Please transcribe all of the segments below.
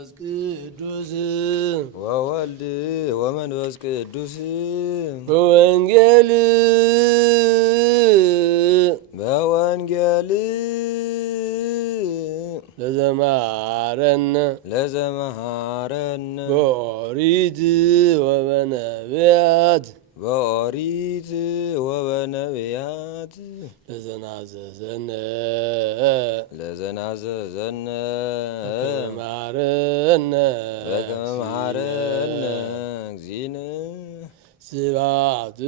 ወመንፈስ ቅዱስ ወወልድ ወመንፈስ ቅዱስ በወንጌል ለዘማረነ በኦሪት ወበነቢያት ለዘናዘዘነ በከመ መሃረነ እግዚእነ ስብሐት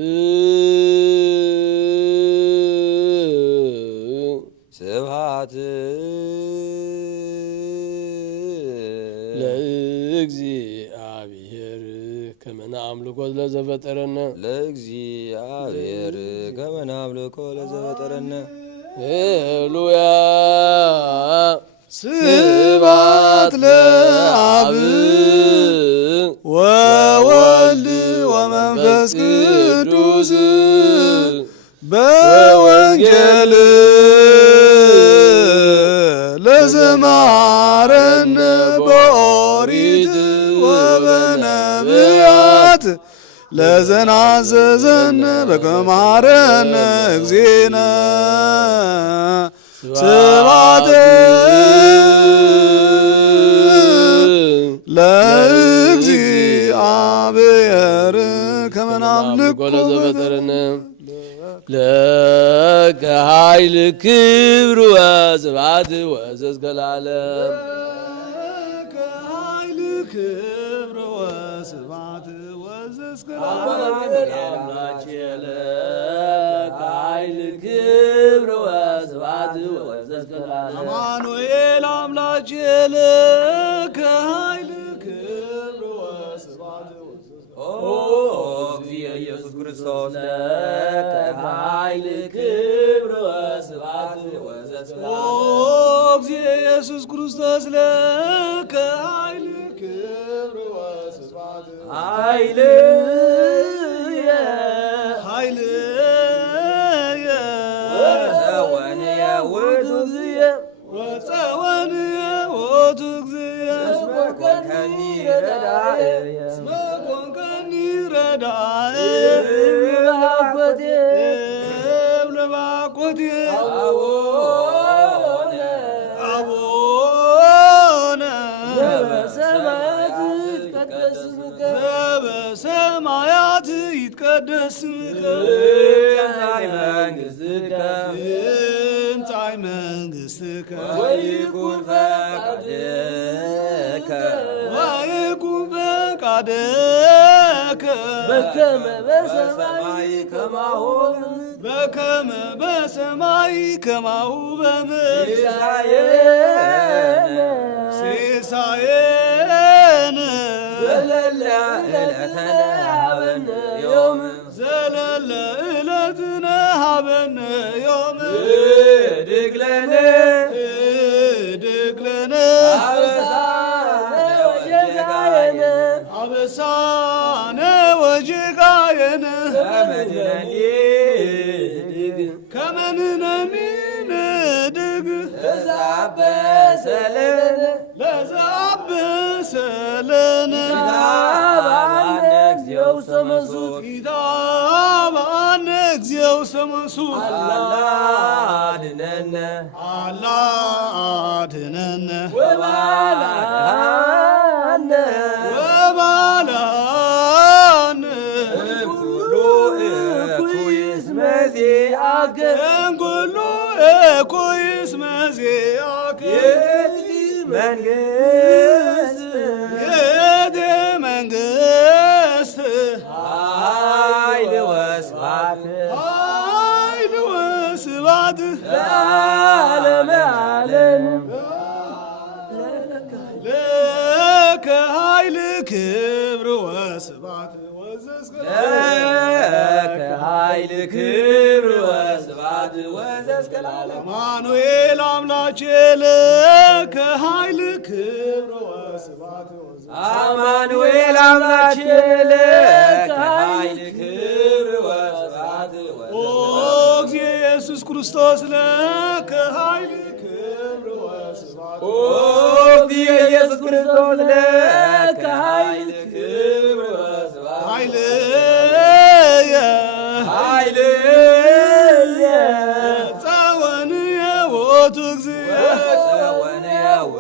ለእግዚአብሔር ከመ ነአምልኮ ለዘፈጠረነ ሃሌሉያ ስብሐት ለአብ ወወልድ ወመንፈስ ቅዱስ በወንጌል ለዘማረነ በኦሪት ወበነቢያት ለዘናዘዘነ በከመ መሃረነ እግዚእነ ስብሐት ለእግዚአብሔር ከመ ነአምልኮ ለዘፈጠረነ ለከ ኃይል ክብር ወስብሐት ወእስከ ለዓለም አማኑኤል አምላኬ ለከ ኃይል ክብር ወስብሐት ኢየሱስ ክርስቶስ ለከ ኃይል ክብር ወስብሐት ኢየሱስ ክርስቶስ ለከ ኃይል ክብር ወስብሐት በሰማያት ይትቀደስ ስምከ ትምጻእ መንግሥትከ ወይኩን ፈቃድከ በከመ በሰማይ ከማሁ በምድር ሲሳየነ ዘለለ ዕለትነ ሀበነ ዮም ህድግ ለነ አበሳነ ወጌጋየነ ከመ ንሕነኒ ንህድግ ለዘአበሰለነ ኢታብአነ እግዚኦ ሰመሱት አላ አድኅነነ ወባልሐነ እምኩሉ እኩይ እስመ ዚአከ የእቲ መንግሥት ኃይል ወስብሐት ለዓለመ ዓለም ለከ ኃይል ክብር ወስብሐት ወዘእስከ ለዓለም አማኑኤል አምላኬ ለከ ኃይል ክብር ወስብሐት ኢየሱስ ክርስቶስ ለከ ኃይል ክብር ወስብሐት ኢየሱስ ክርስቶስ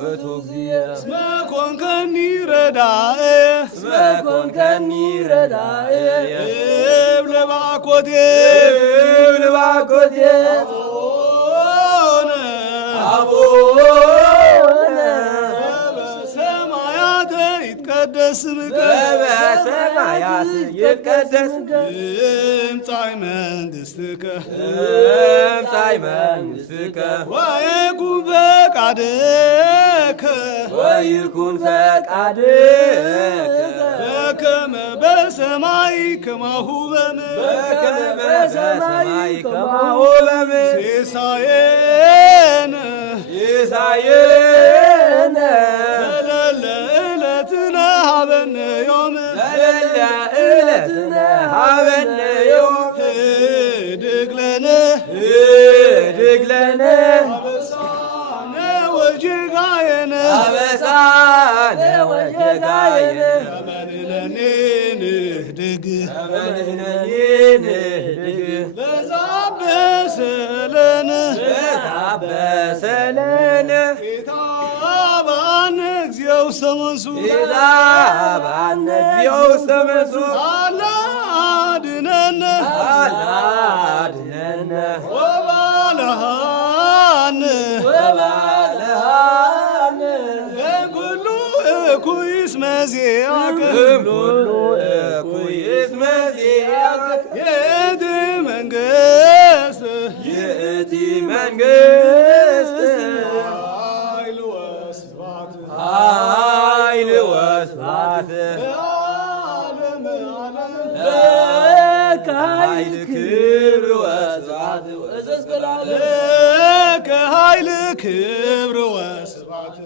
ውእቱ እግዚእ እስመ ኮንከኒ ረዳእ እስመ ኮንከኒ ረዳእ እብል ባኮቴ እብል ባኮቴ አቡነ በሰማያት ይትቀደስ ስምከ በሰማያት ይትቀደስ ትምጻእ መንግሥትከ ትምጻእ መንግሥትከ ወይኩን ፈቃድከ ወይኩን ፈቃድከ በከመ በሰማይ ከማሁ በምድር በከመ በሰማይ ከማሁ በምድር ሲሳየነ ሲሳየነ ዘለለ ዕለትነ ሀበነ ዮም ዘለለ ዕለትነ ሀበነ ዮም ህድግ ለነ ህድግ ለነ አበሳነ ወጌጋየነ አበሳነ ወጌጋየነ ከመንነኒ ንህድግ ከመንሕነኒ ንህድግ ለዛብሰለነ ለዛብሰለነ ኢታብአነ እግዚኦ ውስተ መንሱት ኢታብአነ እግዚኦ ውስተ መንሱት አላ አድኅነነ አድኅነነ ወባልሐነ ወባልሐነ እምኩሉ እኩይ እስመ ዚአከ እምኩሉ እኩይ እስመ ዚአከ ይእቲ መንግሥት ይእቲ መንግሥት ኃይል ወስብሐት ኃይል ወስብሐት ለዓለመ ዓለም ለከ ኃይል ክብር ወስብሐት ወዘእስከ ለከ ኃይል ክብር ወስብሐት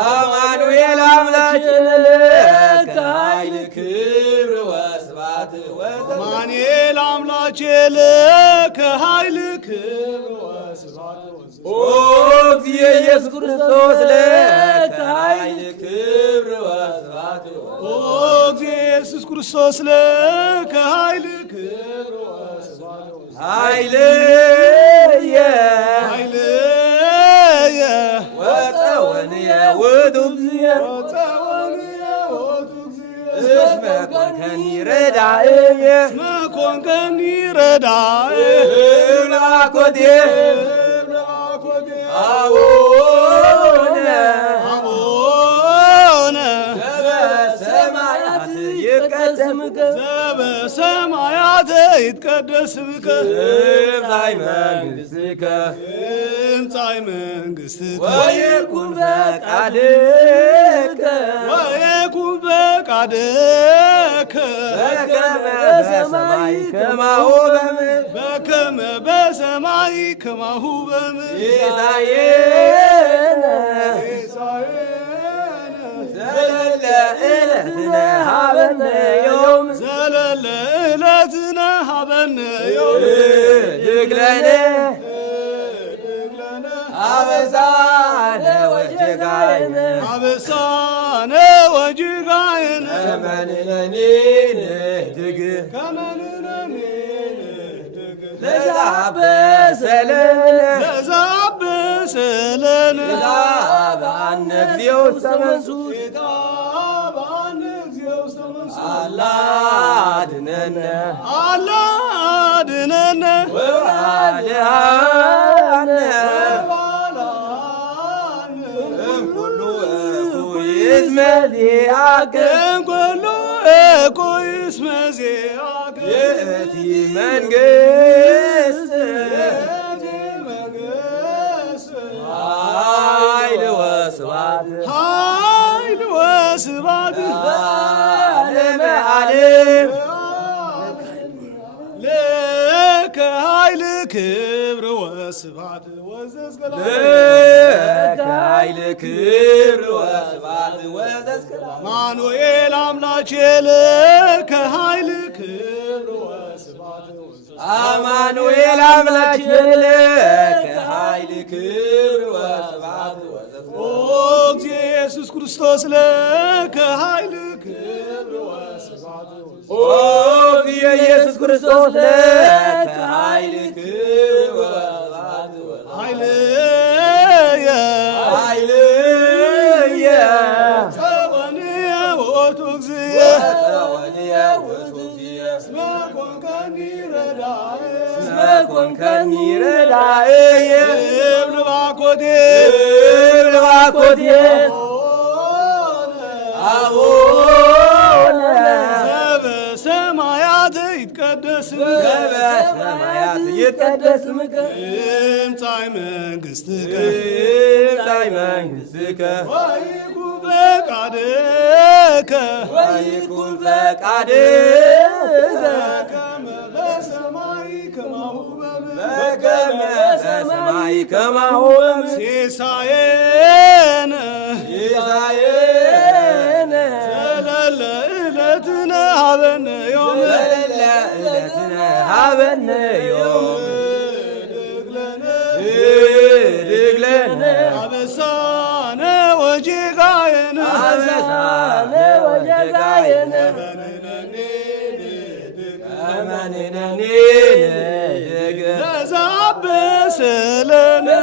አማኑኤል አምላክነ ለከ ኃይል ክብር ወስብሐት ወዘእስከ አማኑኤል አምላኬ ለከ ኃይል ክብር ወስብሐት ኦ እግዚእ ኢየሱስ ክርስቶስ ለከ ኃይል ክብር ወስብሐት ኦ እግዚእ ኢየሱስ ክርስቶስ ለከ ኃይል ክብር ወስብሐት ኃይልየ ኃይልየ ወፀወንየ ውእቱ እግዚእ ወፀወንየ ውእቱ እግዚእ እስመ ኮንከኒ ረዳእየ እስመ ኮንከኒ ረዳእ እብል ባኮቴ እብል ባኮቴ አቡነ አቡነ ዘበሰማያት ይትቀደስ ስምከ ዘበሰማያት ይትቀደስ ስምከ ትምጻእ መንግሥትከ ትምጻእ መንግሥትከ ወይኩን ፈቃድከ ወይኩን ፈቃድከ በከመ በሰማይ ከማሁ በምድር በከመ በሰማይ ከማሁ በምድር ሲሳየነ ሲሳየነ ዘለለ ዕለትነ ሀበነ ዮም ዘለለ ዕለትነ ሀበነ ዮም ህድግ ለነ ህድግ ለነ አበሳነ ወጌጋየነ አበሳነ ወጌጋየነ ከመንሕነኒ ንህድግ ከመንሕነኒ ንህድግ ለዛብሰለነ ለዛብሰለነ ኢታብአነ እግዚኦ ውስተ መንሱት ኢታብአነ እግዚኦ ውስተ መንሱት አላ አድኅነነ አላ አድኅነነ ወባልሐነ ወባልሐነ እምኩሉ እኩይ እስመ ዚአከ እምኩሉ እኩይ እስመ ዚአከ ይእቲ መንግሥት ይእቲ መንግሥት ኃይል ወስብሐት ኃይል ወስብሐት ለዓለመ ዓለም ለከ ኃይል ክብር ወስብሐት ወዘእስከ ለከ ኃይል ክብር ወስብሐት ወዘእስከ አማኑኤል አምላኬ ለከ ኃይል ክብር ወስብሐት አማኑኤል አምላክነ ለከ ኃይል ክብር ወስብሐት ወዘእስከ ኦ እግዚእ ኢየሱስ ክርስቶስ ለከ ኃይል ክብር ወስብሐት ኦ እግዚእ ኢየሱስ ክርስቶስ ለከ ኃይል ክብር ወስብሐት ወዘእስከ ኃይልየ ኃይልየ መኮንከኒ ረዳእየ እብልባኮቴ እብልባኮቴ አቡነ ዘበሰማያት ይትቀደስ ዘበሰማያት ይትቀደስ ስምከ ትምጻእ መንግሥትከ ትምጻእ መንግሥትከ ወይኩን ፈቃድከ ወይኩን ፈቃድከ በከመ በሰማይ ከማሁ በከመ በሰማይ ከማሁ ሲሳየነ ሲሳየነ ዘለለ ዕለትነ ሀበነ ዮም ዘለለ ዕለትነ ሀበነ ዮም ህድግ ለነ አበሳነ ወጌጋየነ አበሳነ ወጌጋየነ ከመ ንሕነኒ ንህድግ ለዘአበሰለነ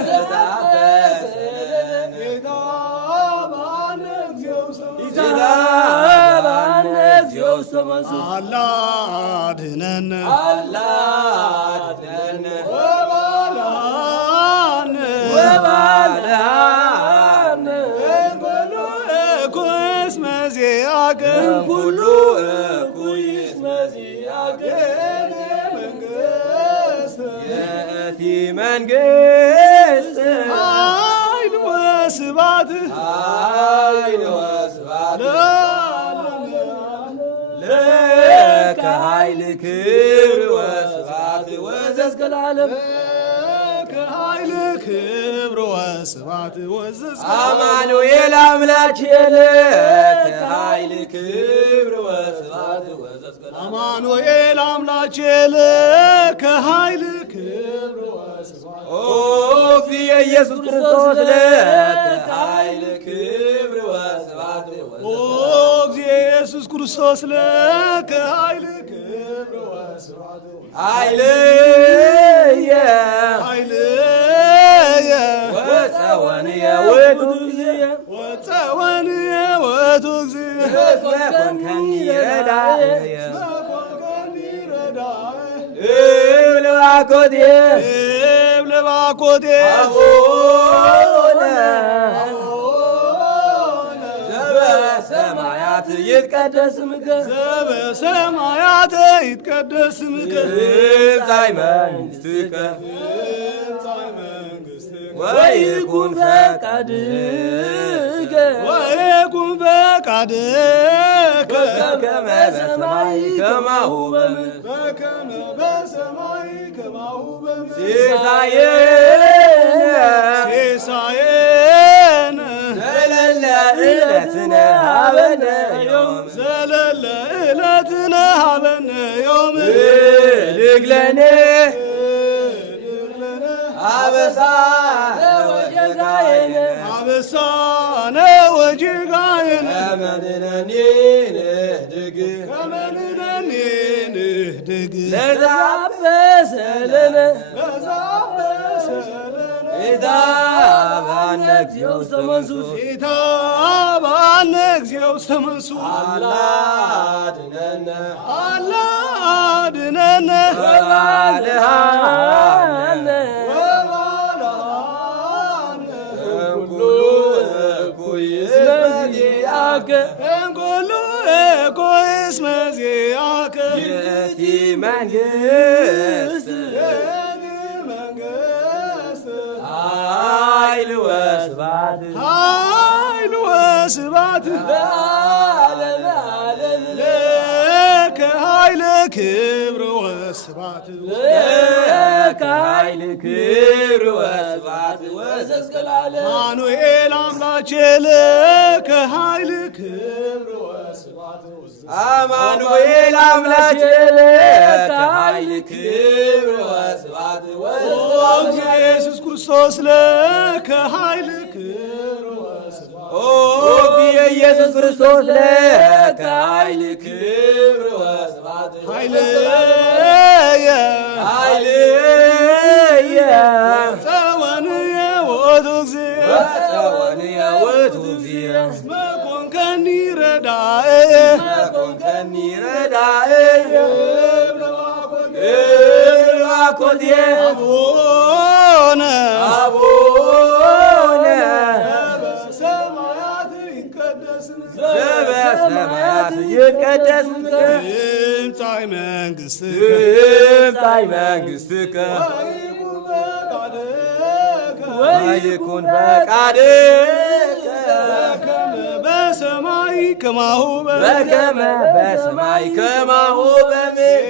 ለዘአበሰለነ ጌታ በአነ እግዚኦ ጌታ በአነ እግዚኦ ውስተ መንሱት አላ አድኅነነ አላ አድኅነነ ወባልሐነ ወባልሐነ እምኩሉ እኩይ እስመ ዚአከ እምኩሉ እኩይ እስመ ዚአከ የእቲ መንግሥት ኃይል ወስብሐት ኃይል ወስብሐት ለዓለመ ለከ ኃይል ክብር ወስብሐት ወዘእስከ ለዓለም ከኃይል ክብር ወስብሐት ወዘእስከ አማኑኤል አምላኬነ ለከ ኃይል ክብር ወስብሐት ወዘእስከ ለዓለም አማኑኤል አምላኬነ ለከ ኃይል ክብር ወስብሐት ኦ እግዚእ ኢየሱስ ክርስቶስ ለከ ኃይል ክብር ወስብሐት ኦ እግዚእ ኢየሱስ ክርስቶስ ለከ ኃይል ክብር ወስብሐት ኃይልየ ኃይልየ ወፀወንየ ውእቱ እግዚእ ወፀወንየ ውእቱ እግዚእ እስመ ኮንከኒ ረዳእየ ኮንከኒ ረዳእየ እብልባኮቴ እብልባኮቴ አቡነ ዘበሰማያት ይትቀደስ ስምከ ዘበሰማያት ይትቀደስ ስምከ ትምጻእ መንግሥትከ ትምጻእ መንግሥትከ ወይኩን ፈቃድከ ወይኩን ፈቃድከ በከመ በሰማይ ከማሁ በምድር በከመ በሰማይ ከማሁ በምድር ሲሳየነ ሲሳየነ ዘለለ ዕለትነ ሀበነ ዮም ዘለለ ዕለትነ ሀበነ ዮም ህድግ ለነ ህድግ ለነ አበሳነ ወጌጋየነ አበሳነ ወጌጋየነ ከመ ንሕነኒ ንህድግ ከመ ንሕነኒ ንህድግ ለዘአበሰለነ ለዘአበሰለነ ጌታ በአነ እግዚኦ ውስተ መንሱት ጌታ በአነ እግዚኦ ውስተ መንሱት አላ አድኅነነ አላ አድኅነነ ወባልሐነ ወባልሐነ እምኩሉ እኩይ እስመ ዚአከ እምኩሉ እኩይ እስመ ዚአከ የእቲ መንግሥት የእቲ መንግሥት ኃይል ወስብሐት ኃይል ወስብሐት ለዓለመ ዓለም ለከ ኃይለ ክብር ወስብሐት ለከ ኃይል ክብር ወስብሐት ወዘእስከ ለዓለም አማኑኤል አምላኬ ለከ ኃይል ክብር ወስብሐት አማኑኤል አምላኬ ለከ ኃይል ክብር ወስብሐት ወዘእስከ እግዚእ ኢየሱስ ክርስቶስ ለከ ኃይል ክብር ወስብሐት ኦ እግዚእ ኢየሱስ ክርስቶስ ለከ ኃይል ክብር ወስብሐት ኃይልየ ኃይልየ ጸወንየ ውእቱ እግዚእ ወፀወንየ ውእቱ እግዚእ እስመ ኮንከኒ ረዳእየ ኮንከኒ ረዳእየ እብለባኮቴ ኮቴ አቡነ አቡነ በሰማያት ይቀደስ በሰማያት ይቀደስ ይምጻእ መንግሥትከ ይምጻእ መንግሥትከ ወይኩን ፈቃድከ በሰማይ ከማሁ በከመ በሰማይ ከማሁ በምድር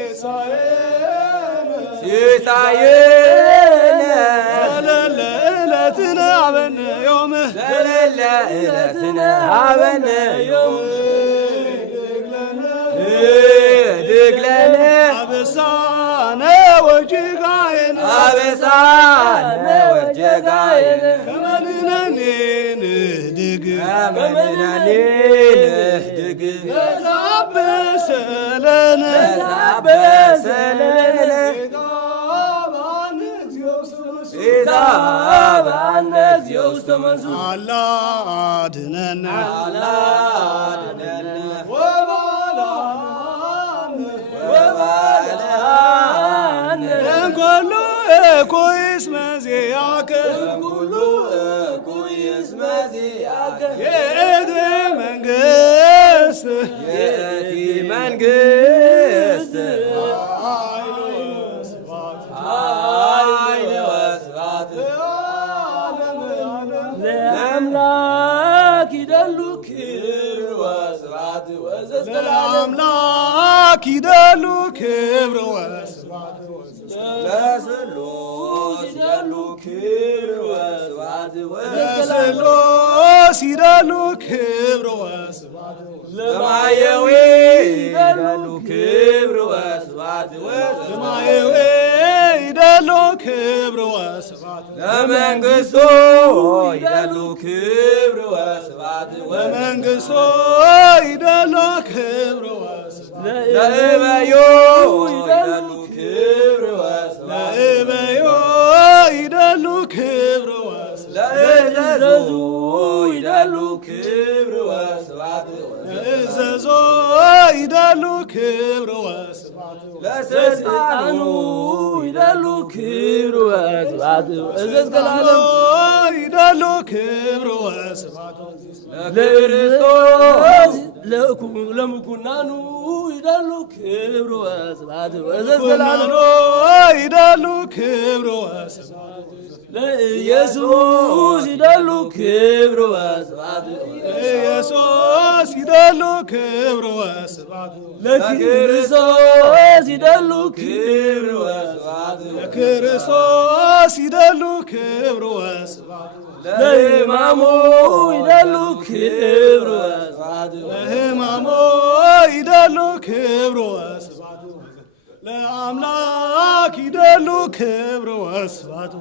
ሲሳየነ ዘለለ ዕለትነ ሀበነ ዮም ዘለለ ዕለትነ ሀበነ ዮም ህድግ ለነ አበሳነ ወጌጋየነ አበሳነ ወጌጋየነ ከመ ንሕነኒ ንህድግ ከመንናኔ ንህድግ ተዛበሰለነ ተዛበሰለነ ኢዛባነ እግዚኦ ውስተ መንሱት አላ አድኅነነ አላድነነ ወባልሐነ ወባልሐነ እምኩሉ እኩይ እስመ ዚአከ እምኩሉ እኩይ እስመ ዚአከ ይእቲ መንግሥት ይእቲ መንግሥት ኃይል ወስብሐት ለአምላክ ይደሉ ክብር ወስብሐት ለአምላክ ይደሉ ክብር ወስብሐት ለስሉስ ይደሉ ክብር ወስብሐት ለስሉስ ይደሉ ክብር ወስብሐት ለማየዊ ይደሉ ክብር ወስብሐት ለማየዌ ይደሉ ክብር ወስብሐት ለመንግሥቱ ይደሉ ክብር ወስብሐት ለመንግሥቱ ይደሉ ክብር ወስብሐት ለእበዮ ይደሉ ክብር ወስብሐት ለእበዮ ይደሉ ክብር ወስብሐት ለእዘዙ ይደሉ ክብር ወስብሐት ለእዘዞ ይደሉ ክብር ወስብሐት ለስልጣኑ ይደሉ ክብር ወስብሐት ዘላለም ይደሉ ክብር ወስብሐት ለክርስቶስ ለምኩናኑ ይደሉ ክብር ወስብሐት ኩናኖ ይደሉ ክብር ወስብሐት ለኢየሱስ ይደሉ ክብር ወስብሐት ኢየሱስ ይደሉ ክብር ወስብሐት ለክርስቶስ ይደሉ ክብር ወስብሐት ለክርስቶስ ይደሉ ክብር ወስብሐት ለሕማሙ ይደሉ ክብር ወስብሐት ለሕማሙ ይደሉ ክብር ወስብሐት ለአምላክ ይደሉ ክብር ወስብሐት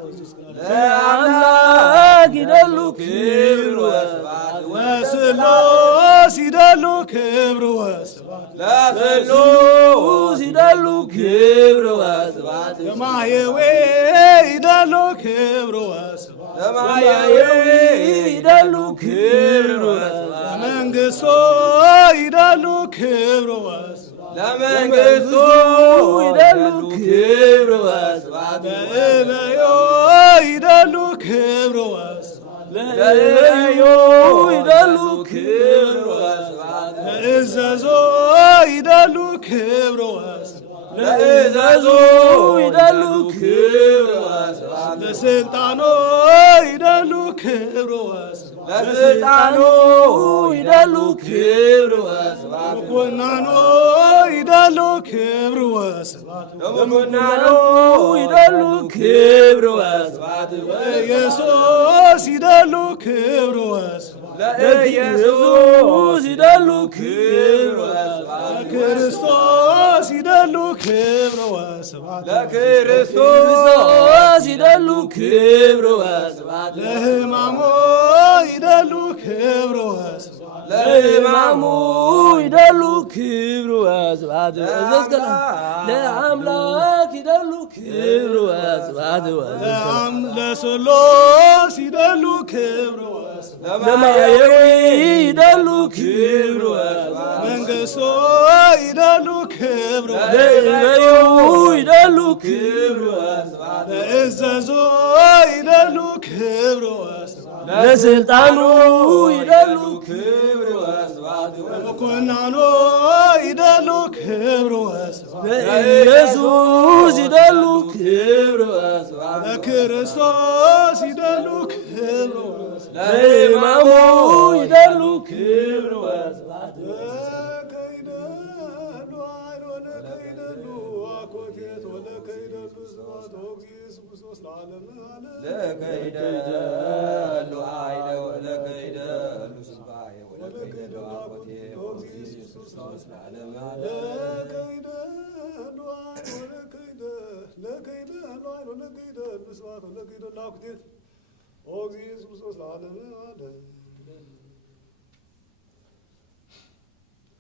ለአምላክ ይደሉ ክብር ወስብሐት ለስሉስ ይደሉ ክብር ወስብሐት ለስሉስ ይደሉ ክብር ወስብሐት ለማየዌ ይደሉ ክብር ወስብሐት ለማየዊ ይደሉ ክብር ወስብሐት ለመንግሥቱ ይደሉ ክብር ወስብሐት ለመንግሥቱ ይደሉ ክብር ወስብሐት ለእበዮ ይደሉ ክብር ወስብሐት ለእበዮ ይደሉ ክብር ወስብሐት ለእዘዞ ይደሉ ክብር ወስብሐት ለእዘዙ ይደሉ ክብር ወስብሐት ለስልጣኑ ይደሉ ክብር ወስብሐት ለስልጣኑ ይደሉ ክብር ወስብሐት ኩናኖ ይደሉ ክብር ወስብሐት ለምኩናኑ ይደሉ ክብር ወስብሐት ኢየሱስ ይደሉ ክብር ወስብሐት ለኢየሱስ ይደሉ ክብር ወስብሐት ክርስቶስ ይደሉ ክብር ወስብሐት ለክርስቶስ ይደሉ ክብር ወስብሐት ለሕማሙ ይደሉ ክብር ወስብሐት ለሕማሙ ይደሉ ክብር ወስብሐት ለአምላክ ይደሉ ክብር ወስብሐት ለስሉስ ይደሉ ክብር ወስብሐት ለማየዊ ይደሉ ክብሩ ወስብሐት መንግሥቶ ይደሉ ክብሩ ለእበዩ ይደሉ ክብሩ ወስብሐት ለእዘዞ ይደሉ ክብሩ ወስብሐት ለስልጣኑ ይደሉ ክብሩ ወስብሐት ለመኮንናኑ ይደሉ ክብሩ ወስብሐት ለኢየሱስ ይደሉ ክብሩ ወስብሐት ለክርስቶስ ይደሉ ክብሩ ወስብሐት ለኢማሙ ይደሉ ክብሩ ወስብሐት ለከይደሉ አይኖነ ከይደሉ አኮቴት ወለከይደሉ ስብሐት ወእግዚእስ ክርስቶስ ለዓለመ ዓለም ለከይደሉ ኃይለ ወለከይደሉ ስባየ ወለከይደሉ አቆቴ ወእግዚእስ ክርስቶስ ለዓለመ ዓለም ለከይደሉ አይኖነ ለከይደሉ አይኖነ ከይደሉ ስብሐት ወለከይደሉ አኮቴት ወእግዚእስ ክርስቶስ ለዓለመ ዓለም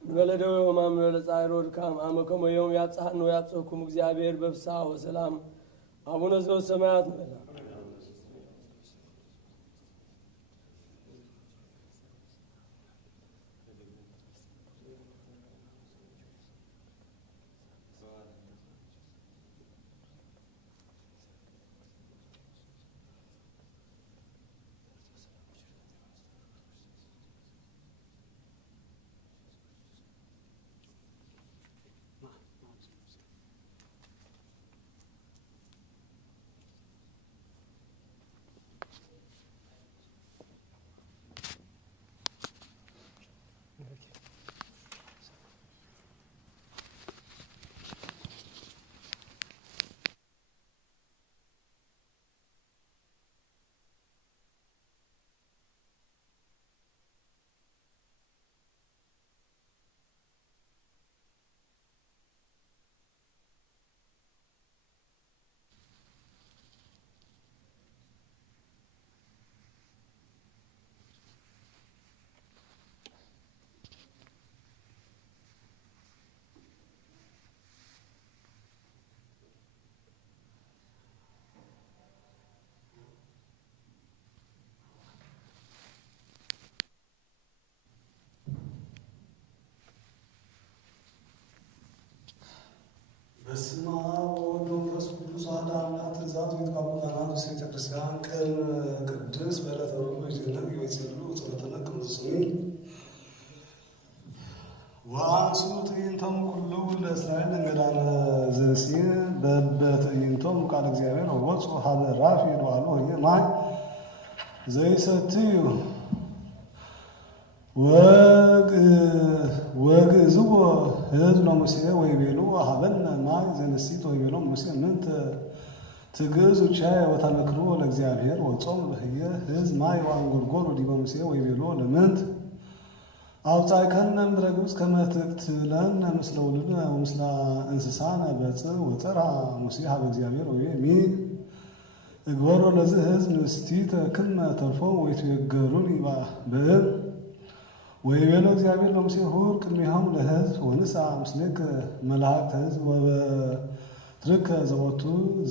ወለደው ወማም ወለጻይሮ ድካም አመከመ ዮም ያጽሐኑ ያጽኩም እግዚአብሔር በፍስሐ ወሰላም አቡነ ዘበሰማያት ንበላ በስመ አብ ወወልድ ወመንፈስ ቅዱስ አሐዱ አምላክ ትእዛዙ ይትቀበሉ ካህናት ቤተ ክርስቲያን ቅን ቅድስ በዕለተ ረቡዕ ይጀምር ይወጽሉ ጸሎተነ ቅዱስኒ ወአንሱ ትዕይንቶሙ ኩሉ ለእስራኤል እንገዳነ ዘሲን በበትዕይንቶሙ ቃለ እግዚአብሔር ወወፁ ሀበ ራፍ ይለዋሉ ማይ ዘይሰትዩ ወግዝዎ ህዝብ ለሙሴ ወይቤሉ ሀበነ ማይ ዘንሲት ወይቤሎ ሙሴ ምንተ ትግዙ ቻየ ወታመክሩ ለእግዚአብሔር ወጾም በህየ ህዝብ ማይ ወአንጎርጎሩ ዲበ ሙሴ ወይቤሎ ለምንት አውጻእከነ እምድረ ግብጽ ከመ ትቅትለነ ምስለ ውሉድነ ወምስለ እንስሳነ በጽእ ወጽርሐ ሙሴ ሀበ እግዚአብሔር ወይቤ እግበሮ ለዚህ ህዝብ ንስቲተ ክመ ተርፎሙ ወይትቤገሩኒ በእብ ወይቤሎ እግዚአብሔር ለሙሴ ሁር ቅድሜሆሙ ለህዝብ ወንሥአ ምስሌከ መላእክተ ህዝብ ወበትርከ ዘቦቱ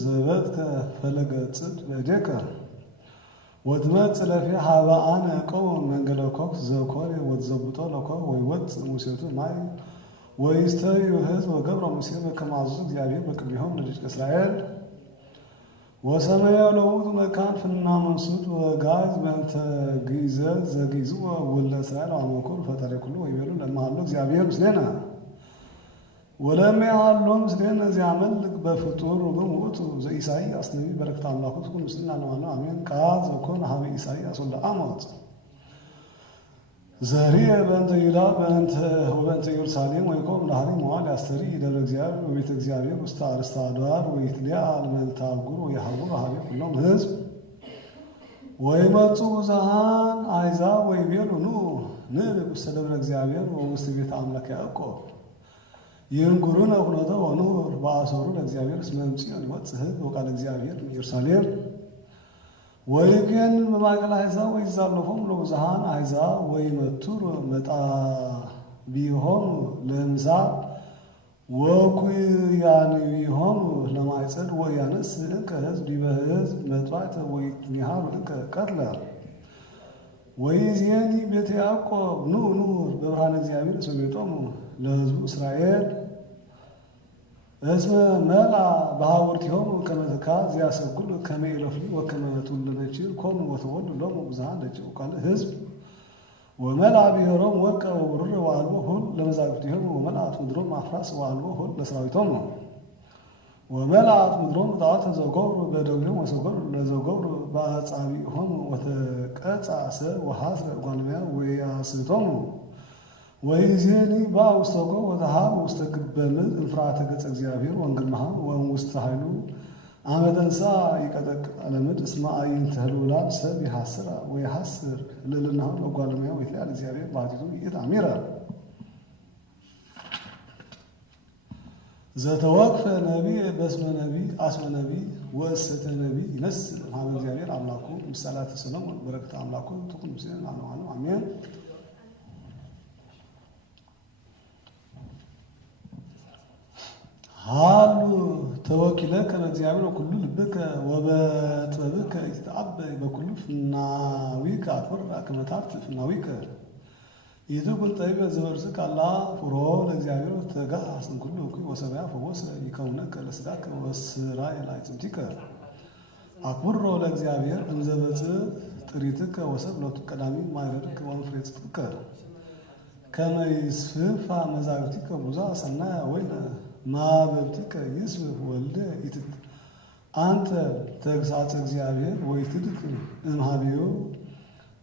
ዘበትከ ፈለገ ጽድ በእዴከ ወትመጽእ ለፊየ ሀበ አነ እቆም መንገለ ኮኩ ዘኮሬ ወትዘብጦ ለኮኩ ወይወፅእ ሙሴቱ ማይ ወይስተዩ ህዝብ ወገብረ ሙሴ በከመ አዘዞ እግዚአብሔር በቅድሜሆሙ ለደቂቀ እስራኤል ወሰመየ ለውእቱ መካን ፍና መንሱት ወጋዝ በእንተ ግእዘ ዘግእዝዎ ወልደ እስራኤል ወአመኩሩ ፈጣሪ ኩሉ ወይቤሉ ለመሃሎ እግዚአብሔር ምስሌነ ወለመ ያሃሎ ምስሌነ ዘያመልክ በፍጡር ወግም ውእቱ ዘኢሳይያስ ነቢይ በረከተ አምላኩ ትኩን ምስልና ለማለ አሜን ቃል ዘኮነ ሀበ ኢሳይያስ ወልደ አሞጽ ዘሪየ በእንተ ይሁዳ ወበእንተ ኢየሩሳሌም ወይቆም ለሃሪ መዋዕል ያስተሪ ደብረ እግዚአብሔር በቤተ እግዚአብሔር ውስተ አርእስተ አድባር ወይትሊዓል መልዕልተ አህጉር ወይሐውሩ ሀቤ ኩሎም ህዝብ ወይመጹ ብዙኃን አሕዛብ ወይቤሉ ኑ ንዕርግ ውስተ ደብረ እግዚአብሔር ወውስተ ቤተ አምላክ ያዕቆብ ይንጉሩነ ኩነቶ ወኑር በአሶሩ ለእግዚአብሔር እስመ እምጽዮን ይወፅእ ህዝብ ወቃለ እግዚአብሔር ኢየሩሳሌም ወይገን በማእከለ አሕዛብ ወይዛለፎሙ ለብዙኃን አሕዛብ ወይመቱር መጣቢሆሙ ለምሳር ወኩያንቢሆሙ ለማይጸድ ወያነስእ እንከ ህዝብ ዲበ ህዝብ መጥባዕተ ወይትኒሃሩ እንከ ቀትለ ወይዜኒ ቤተ ያዕቆብ ኑ ኑር በብርሃነ እግዚአብሔር ሰቤጦሙ ለሕዝቡ እስራኤል እስመ መልአ በሀቡርቲሆሙ ከመ ትካዝ ያሰጉል ከመ ኢሎፍሊ ወከመ ትውልደችር ኮኑ ወተወሉ ሎሙ ብዙኃን ደቂቁ ካልእ ሕዝብ ወመልአ ብሔሮሙ ወርቀ ወብሩር ወአልቦ ሁል ለመዛግብቲሆሙ ወመልአት ምድሮሙ አፍራስ ወአልቦ ሁል ለሰራዊቶሙ ወመልአት ምድሮሙ ጣዖተ ዘገብሩ በደዊሆሙ ወሰገዱ ለዘገብሩ በአጻብዕሆሙ ወተቀጽዐ ሰብ ወሐስረ እጓለ እመሕያው ወያስቶሙ ወይዜኒ በአ ውስተ ኮ ወተሃብ ውስተ ግበ ምድር እምፍርሃተ ገጸ እግዚአብሔር ወእንግርማሃ ወእምውስተ ኃይሉ አመ ተንሣ ይቀጠቅጥ ለምድር እስመ አዕይንተ ህሉላን ሰብ ይሐስራ ወይሐስር ልዕልናሁ ለእጓለ እመሕያው ወይትለአል እግዚአብሔር ባሕቲቱ ይእታሚረ ዘተወክፈ ነቢይ በስመ ነቢይ አስመ ነቢይ ወእሰተ ነቢይ ይመስል እምኀበ እግዚአብሔር አምላኩ ምሳሌያተ ሰሎሞን በረከተ አምላኩ ትኩን ምስሌነ ለዓለሙ አሜን። ሃሉ ተወኪለከ በእግዚአብሔር ወኩሉ ልብከ ወበጥበብከ ይትተአበይ በኩሉ ፍናዊከ አክብር ከመ ታርትዕ ፍናዊከ ይትኩን ጠቢበ ዘበርእስከ አላ ፍሮ ለእግዚአብሔር ወተጋሃስ እምኩሉ እኩይ ወሰብያ ፈወሰ ይከውነከ ለሥጋከ ወስራይ ለአዕጽምቲከ አክብሮ ለእግዚአብሔር እንዘ በጽሕ ጥሪትከ ወሰብ ሎቱ ቀዳሚ ማዕረግከ ወእምፍሬ ጽድቅከ ከመ ይስፍፋ መዛግብቲከ ብዙኃ ሰናያ ወይነ ማበብቲከ ይስፍሕ ወልደ ኢትት አንተ ተግሣጸ እግዚአብሔር ወኢትድክ እምኀቤሁ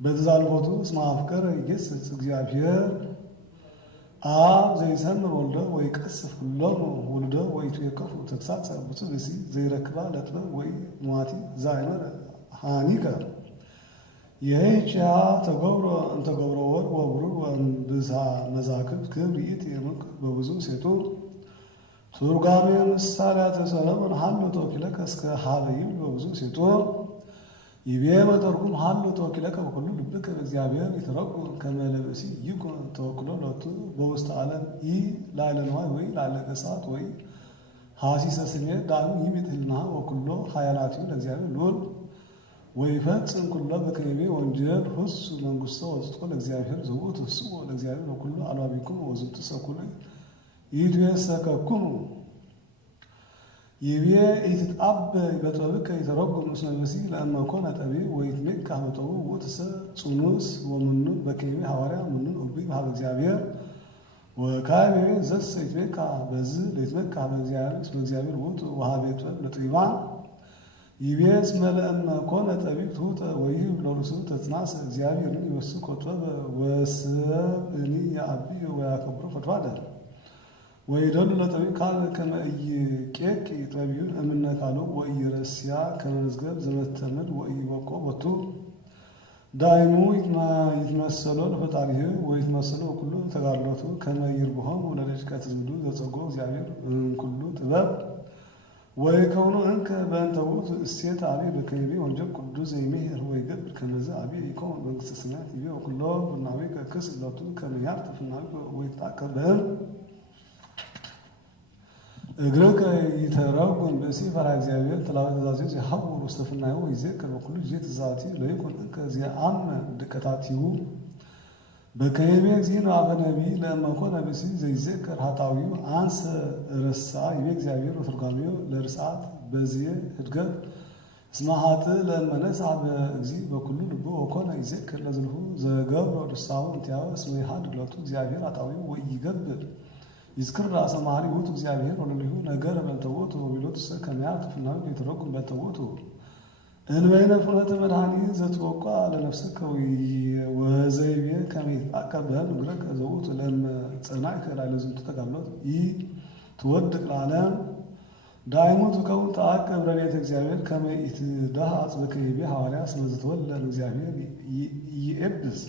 በትዛልፎቱ እስመ አፍቀረ ይገሥጽ እግዚአብሔር አብ ዘይሰምር ወልደ ወይቀስፍ ኩሎሙ ውሉደ ወኢትዌከፉ ተግሣጸ ብፁዕ ብእሲ ዘይረክባ ለጥበብ ወኢመዋቲ ዘአእመረ ሐኒከ የይእዜሃ ተገብሮ እንተገብሮ ወርቅ ወብሩር ወእምብዝኃ መዛግብት ክብር ይእቲ እምቅ በብዙ ሴቱ ቱርጓሜ ምሳሌያተ ሰሎሞን ሀሎ ተወኪለከ እስከ ኀበ ይብል በብዙ ሴቶ ይቤ መተርጉም ሀሎ ተወኪለከ በኩሉ ልብከ በእግዚአብሔር ይትረቁም ከመ ለብእሲ ይኩን ተወክሎ ሎቱ በውስተ ዓለም ኢ ላዕለ ነዋይ ወይ ላዕለ ገሥዓት ወይ ሐሲሰ ስሜት ዳግም ይቤት ህልናሃ ወኩሎ ኃያላቲሁ ለእግዚአብሔር ልዑል ወይፈጽም ኩሎ በክንቤ ወንጀል ሁሱ መንግሥቶ ወጽድቆ ለእግዚአብሔር ዘውእቱ ህስቦ ለእግዚአብሔር ወኩሎ አልባቢክሙ ወዝንቱ ሰኩሉ ይትዌሰከኩሙ ይቤ ኢትትአበይ በጥበብከ ይተረጉም እስመ ብእሲ ለእመ ኮነ ጠቢብ ወይትሜካህ በጥበቡ ውእቱ ሰብ ጽኑስ ወምኑን በክንቤ ሐዋርያ ምኑን እቡይ በኀበ እግዚአብሔር ወካዕበ ዘሰ ይትሜካህ በዝህ ለይትሜካህ በእግዚአብሔር እስመ እግዚአብሔር ውእቱ ወኀቤ ጥበብ ለጠቢባን ይቤ እስመ ለእመ ኮነ ጠቢብ ትሑተ ወይህብ ለርእሱ ተጽናሰ እግዚአብሔርን ይወስኮ ጥበበ ወሰብእኒ ያዕብዮ ወያከብሮ ፈድፋደ ወይደሉ ለጠቢብ ካልእ ከመ ኢይቄቂ ጠቢብ እምነ ካልእ ወኢይረስያ ከመ መዝገብ ዘመተምድ ወኢይበቆ ቦቱ ዳይሙ ይትመሰሎ ለፈጣሪሁ ወይትመሰሎ በኩሉ ተጋድሎቱ ከመ ይርብሖሙ ለደቂቀ ትዝምዱ ዘጸግቦ እግዚአብሔር እምኩሉ ጥበብ ወይከውኑ እንከ በእንተ ውእቱ እሴት አብይ በክንቤ ወንጀል ቅዱስ ዘይሜህር ወይገብር ከመዝ አብይ ይከውን መንግሥተ ሰማያት ይቤ ወኩሎ ፍናዊከ ክስት ሎቱ ከመ ያርትዕ ፍናዊከ ወይትጣቀብ በሕልም እግርከ ይተረጉም ብእሲ ፈርሃ እግዚአብሔር ተላበ ትእዛዙ ይሐውር ውስተ ፍናዊሁ ወይዜክር በኩሉ ጊዜ ትእዛዛቲሁ ለይኩን እንከ ዘየአምር ድቀታቲሁ በክንቤ እግዚእነ አፈ ነቢይ ለእመ ኮነ ብእሲ ዘይዜክር ኃጣውኢሁ አንሰ ረስዓ ይቤ እግዚአብሔር ወትርጓሜሁ ለርስዓት በዝየ ህድገት እስመ ኃጥእ ለእመ ነሥአ በእግዚእ በኩሉ ልቡ ወኮነ ይዜክር ለዝልፉ ዘገብሮ ድሳሁ እንቲአሁ እስመ ይሃድግ ሎቱ እግዚአብሔር ኃጣውኢሁ ወኢይገብር ይዝክር ራሰ መኃሪ ውእቱ እግዚአብሔር ወለሊሁ ነገረ በእንተ ውእቱ ወቢሎቱ ሰ ከመ ያርትዕ ፍናዊከ ይተረጉም በእንተ ውእቱ እንበይነ ፍኖተ መድኃኒት ዘትወቋ ለነፍስከ ወዘይቤ ከመ ይትጣቀብ በሕልም እግረከ ዘውእቱ ለእመ ጸናዕከ ላዕለ ዝንቱ ተጋድሎት ኢትወድቅ ለዓለም ዳይሙ ትከውን ተዓቅብ ረድኤተ እግዚአብሔር ከመ ኢትደሃጽ በክንቤ ሐዋርያ እስመ ዘተወልደ እምእግዚአብሔር ኢየብስ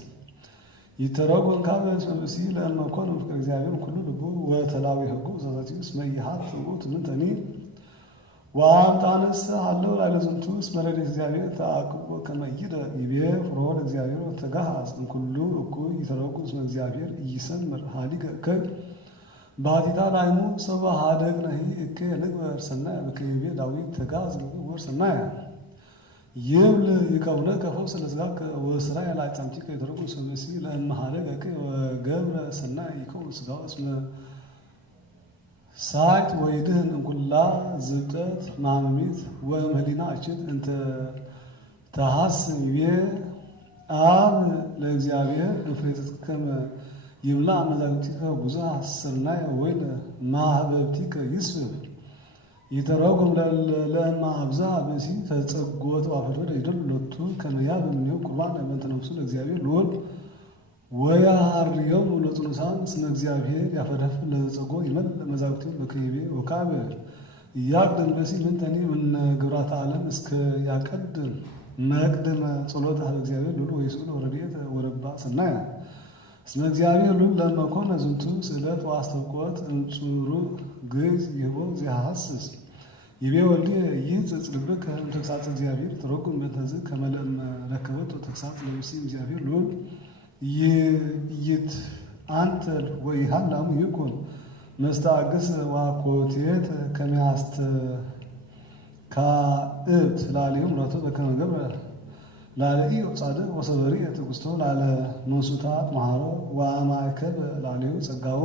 ይተረጎም ካበ እስመ ብእሲ ለእመ ኮነ ፍቅረ እግዚአብሔር ኩሉ ልቡ ወተላዊ ሕጉ ዘዛቲሁ እስመ ኢይሃትዕ ውእቱ ምንተኒ ወአምጣነሰ ሀለው ላዕለ ዝንቱ እስመ ረድኤተ እግዚአብሔር ተዓቅቦ ከመ ይደቅ ይቤ ፍሮ ለእግዚአብሔር ወተጋሃጽ እምኩሉ እኩይ ይተረጉም እስመ እግዚአብሔር ኢይሰምር ኀዲገ እከይ ባሕቲታ ዳይሙ ሰብአ ኀደግነሂ እከይ ንግበር ሰናየ በክንቤ ዳዊት ተጋዝ ንግበር ሰናየ يبل يكونك فوس لزاك وإسرائيل عتمتك يتركوا سمسي لأن حالك وجبر سنة يكون سجاء اسمه ساعت ويدهن كلها زبطت معمميت ومهلينا أشد أنت تحسن بيه آب لإግዚአብሔር እፍሬትከ ይምላ መዛግብቲከ ብዙኃ ስርናይ ወይን ማህበብቲከ ይስብ ይተረጉም ለእማ አብዝሃ ብእሲ ተጸጎት ዋፈርፈድ ይደሎቱ ከመያብ እምኔው ቁርባን በእንተ ነፍሱ ለእግዚአብሔር ልዑል ወያሃርዮም ለጽኑሳን ስመ እግዚአብሔር ያፈደፍ ለጸጎ ይመል መዛግብቲ በክይቤ ወካበ ያቅደም በሲ ምንተኒ ምን ግብራት ዓለም እስከ ያቀድም መቅደም ጸሎት እግዚአብሔር ልዑል ወይሱን ወረዲት ወረባ ሰናይ እስመ እግዚአብሔር ልዑል ለመኮነ ዝንቱ ስለት ዋስተቆት እንጹሩ ግዝ ይቦ ዚሐስስ ይቤ ወልድ ይጽጽልብከ ተግሳጽ እግዚአብሔር ተረጉም በተዝ ከመለም ረከበት ተግሳጽ ለብሲ እግዚአብሔር ልዑል ይት አንተ ወይ ሐላም ይኩን መስታግስ ዋኮቴት ከሚያስተ ካእት ላሊም ረቶ በከመገበ ላሊ ጻድቅ ወሰበሪ ተጉስቶ ላለ መንሱታት ማሃሮ ወአማከብ ላሊው ጸጋው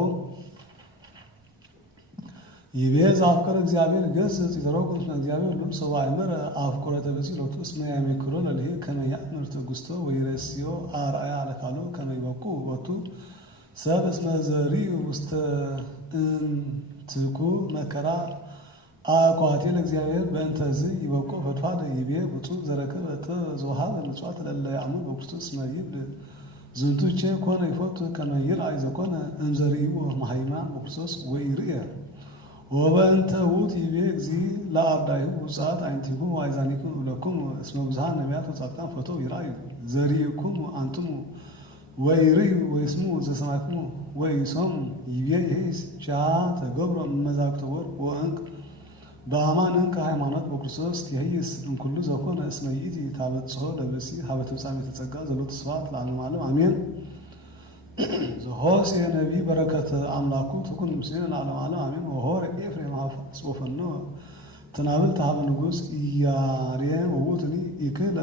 ይቤዝ አፍቀረ እግዚአብሔር ገስ ሲተረጉም እግዚአብሔር ሁሉ ሰው አይመረ አፍቀረ ተበሲ ሎቱ እስመ ያሚክሮ ለልሄ ከመያምር ተጉስቶ ወይረስዮ አርአያ ለካሎ ከመይበቁ ወቱ ሰብ እስመ ዘሪ ውስተ እንትኩ መከራ አቋቴ ለእግዚአብሔር በእንተዝ ይበቁ ፈቷል ይቤ ብፁ ዘረከበ ተዘውሃብ ምጽዋት ለለ ያሙ በክርስቶስ መይብ ዝንቱቼ ኮነ ይፎቱ ከመይር አይዘኮነ እንዘሪው ማሃይማ በክርስቶስ ወይርየ ወበእንተ ውእቱ ይቤ እግዚ ለአርዳኢሁ ውጻት አይንቲኩ ወአይዛኒኩ ለኩም እስመ ብዙኃ ነቢያት ወጻድቃን ፈተው ይርአዩ ዘሪእኩሙ አንትሙ ወይርዩ ወይስሙ ዘሰማዕክሙ ወይሶሙ ይቤ ይእዜሰ ቻ ተገብሮ መዛግብተ ወርቅ ወዕንቁ በአማን እንከ ሃይማኖት በክርስቶስ ትሄይስ እምኩሉ ዘኮነ እስመ ይእቲ ታበጽሖ ለብእሲ ሀበ ተፍጻሜተ ጸጋ ዘሎቱ ስብሐት ለዓለመ ዓለም አሜን። ዘሆሴዕ ነቢይ በረከተ አምላኩ ትኩን ምስሌነ ለዓለመ ዓለም አሜን። ወሖረ ኤፍሬም ጽሑፈነ ትናብልት ሀበ ንጉሥ ኢያሬም ወውእቱኒ ኢክለ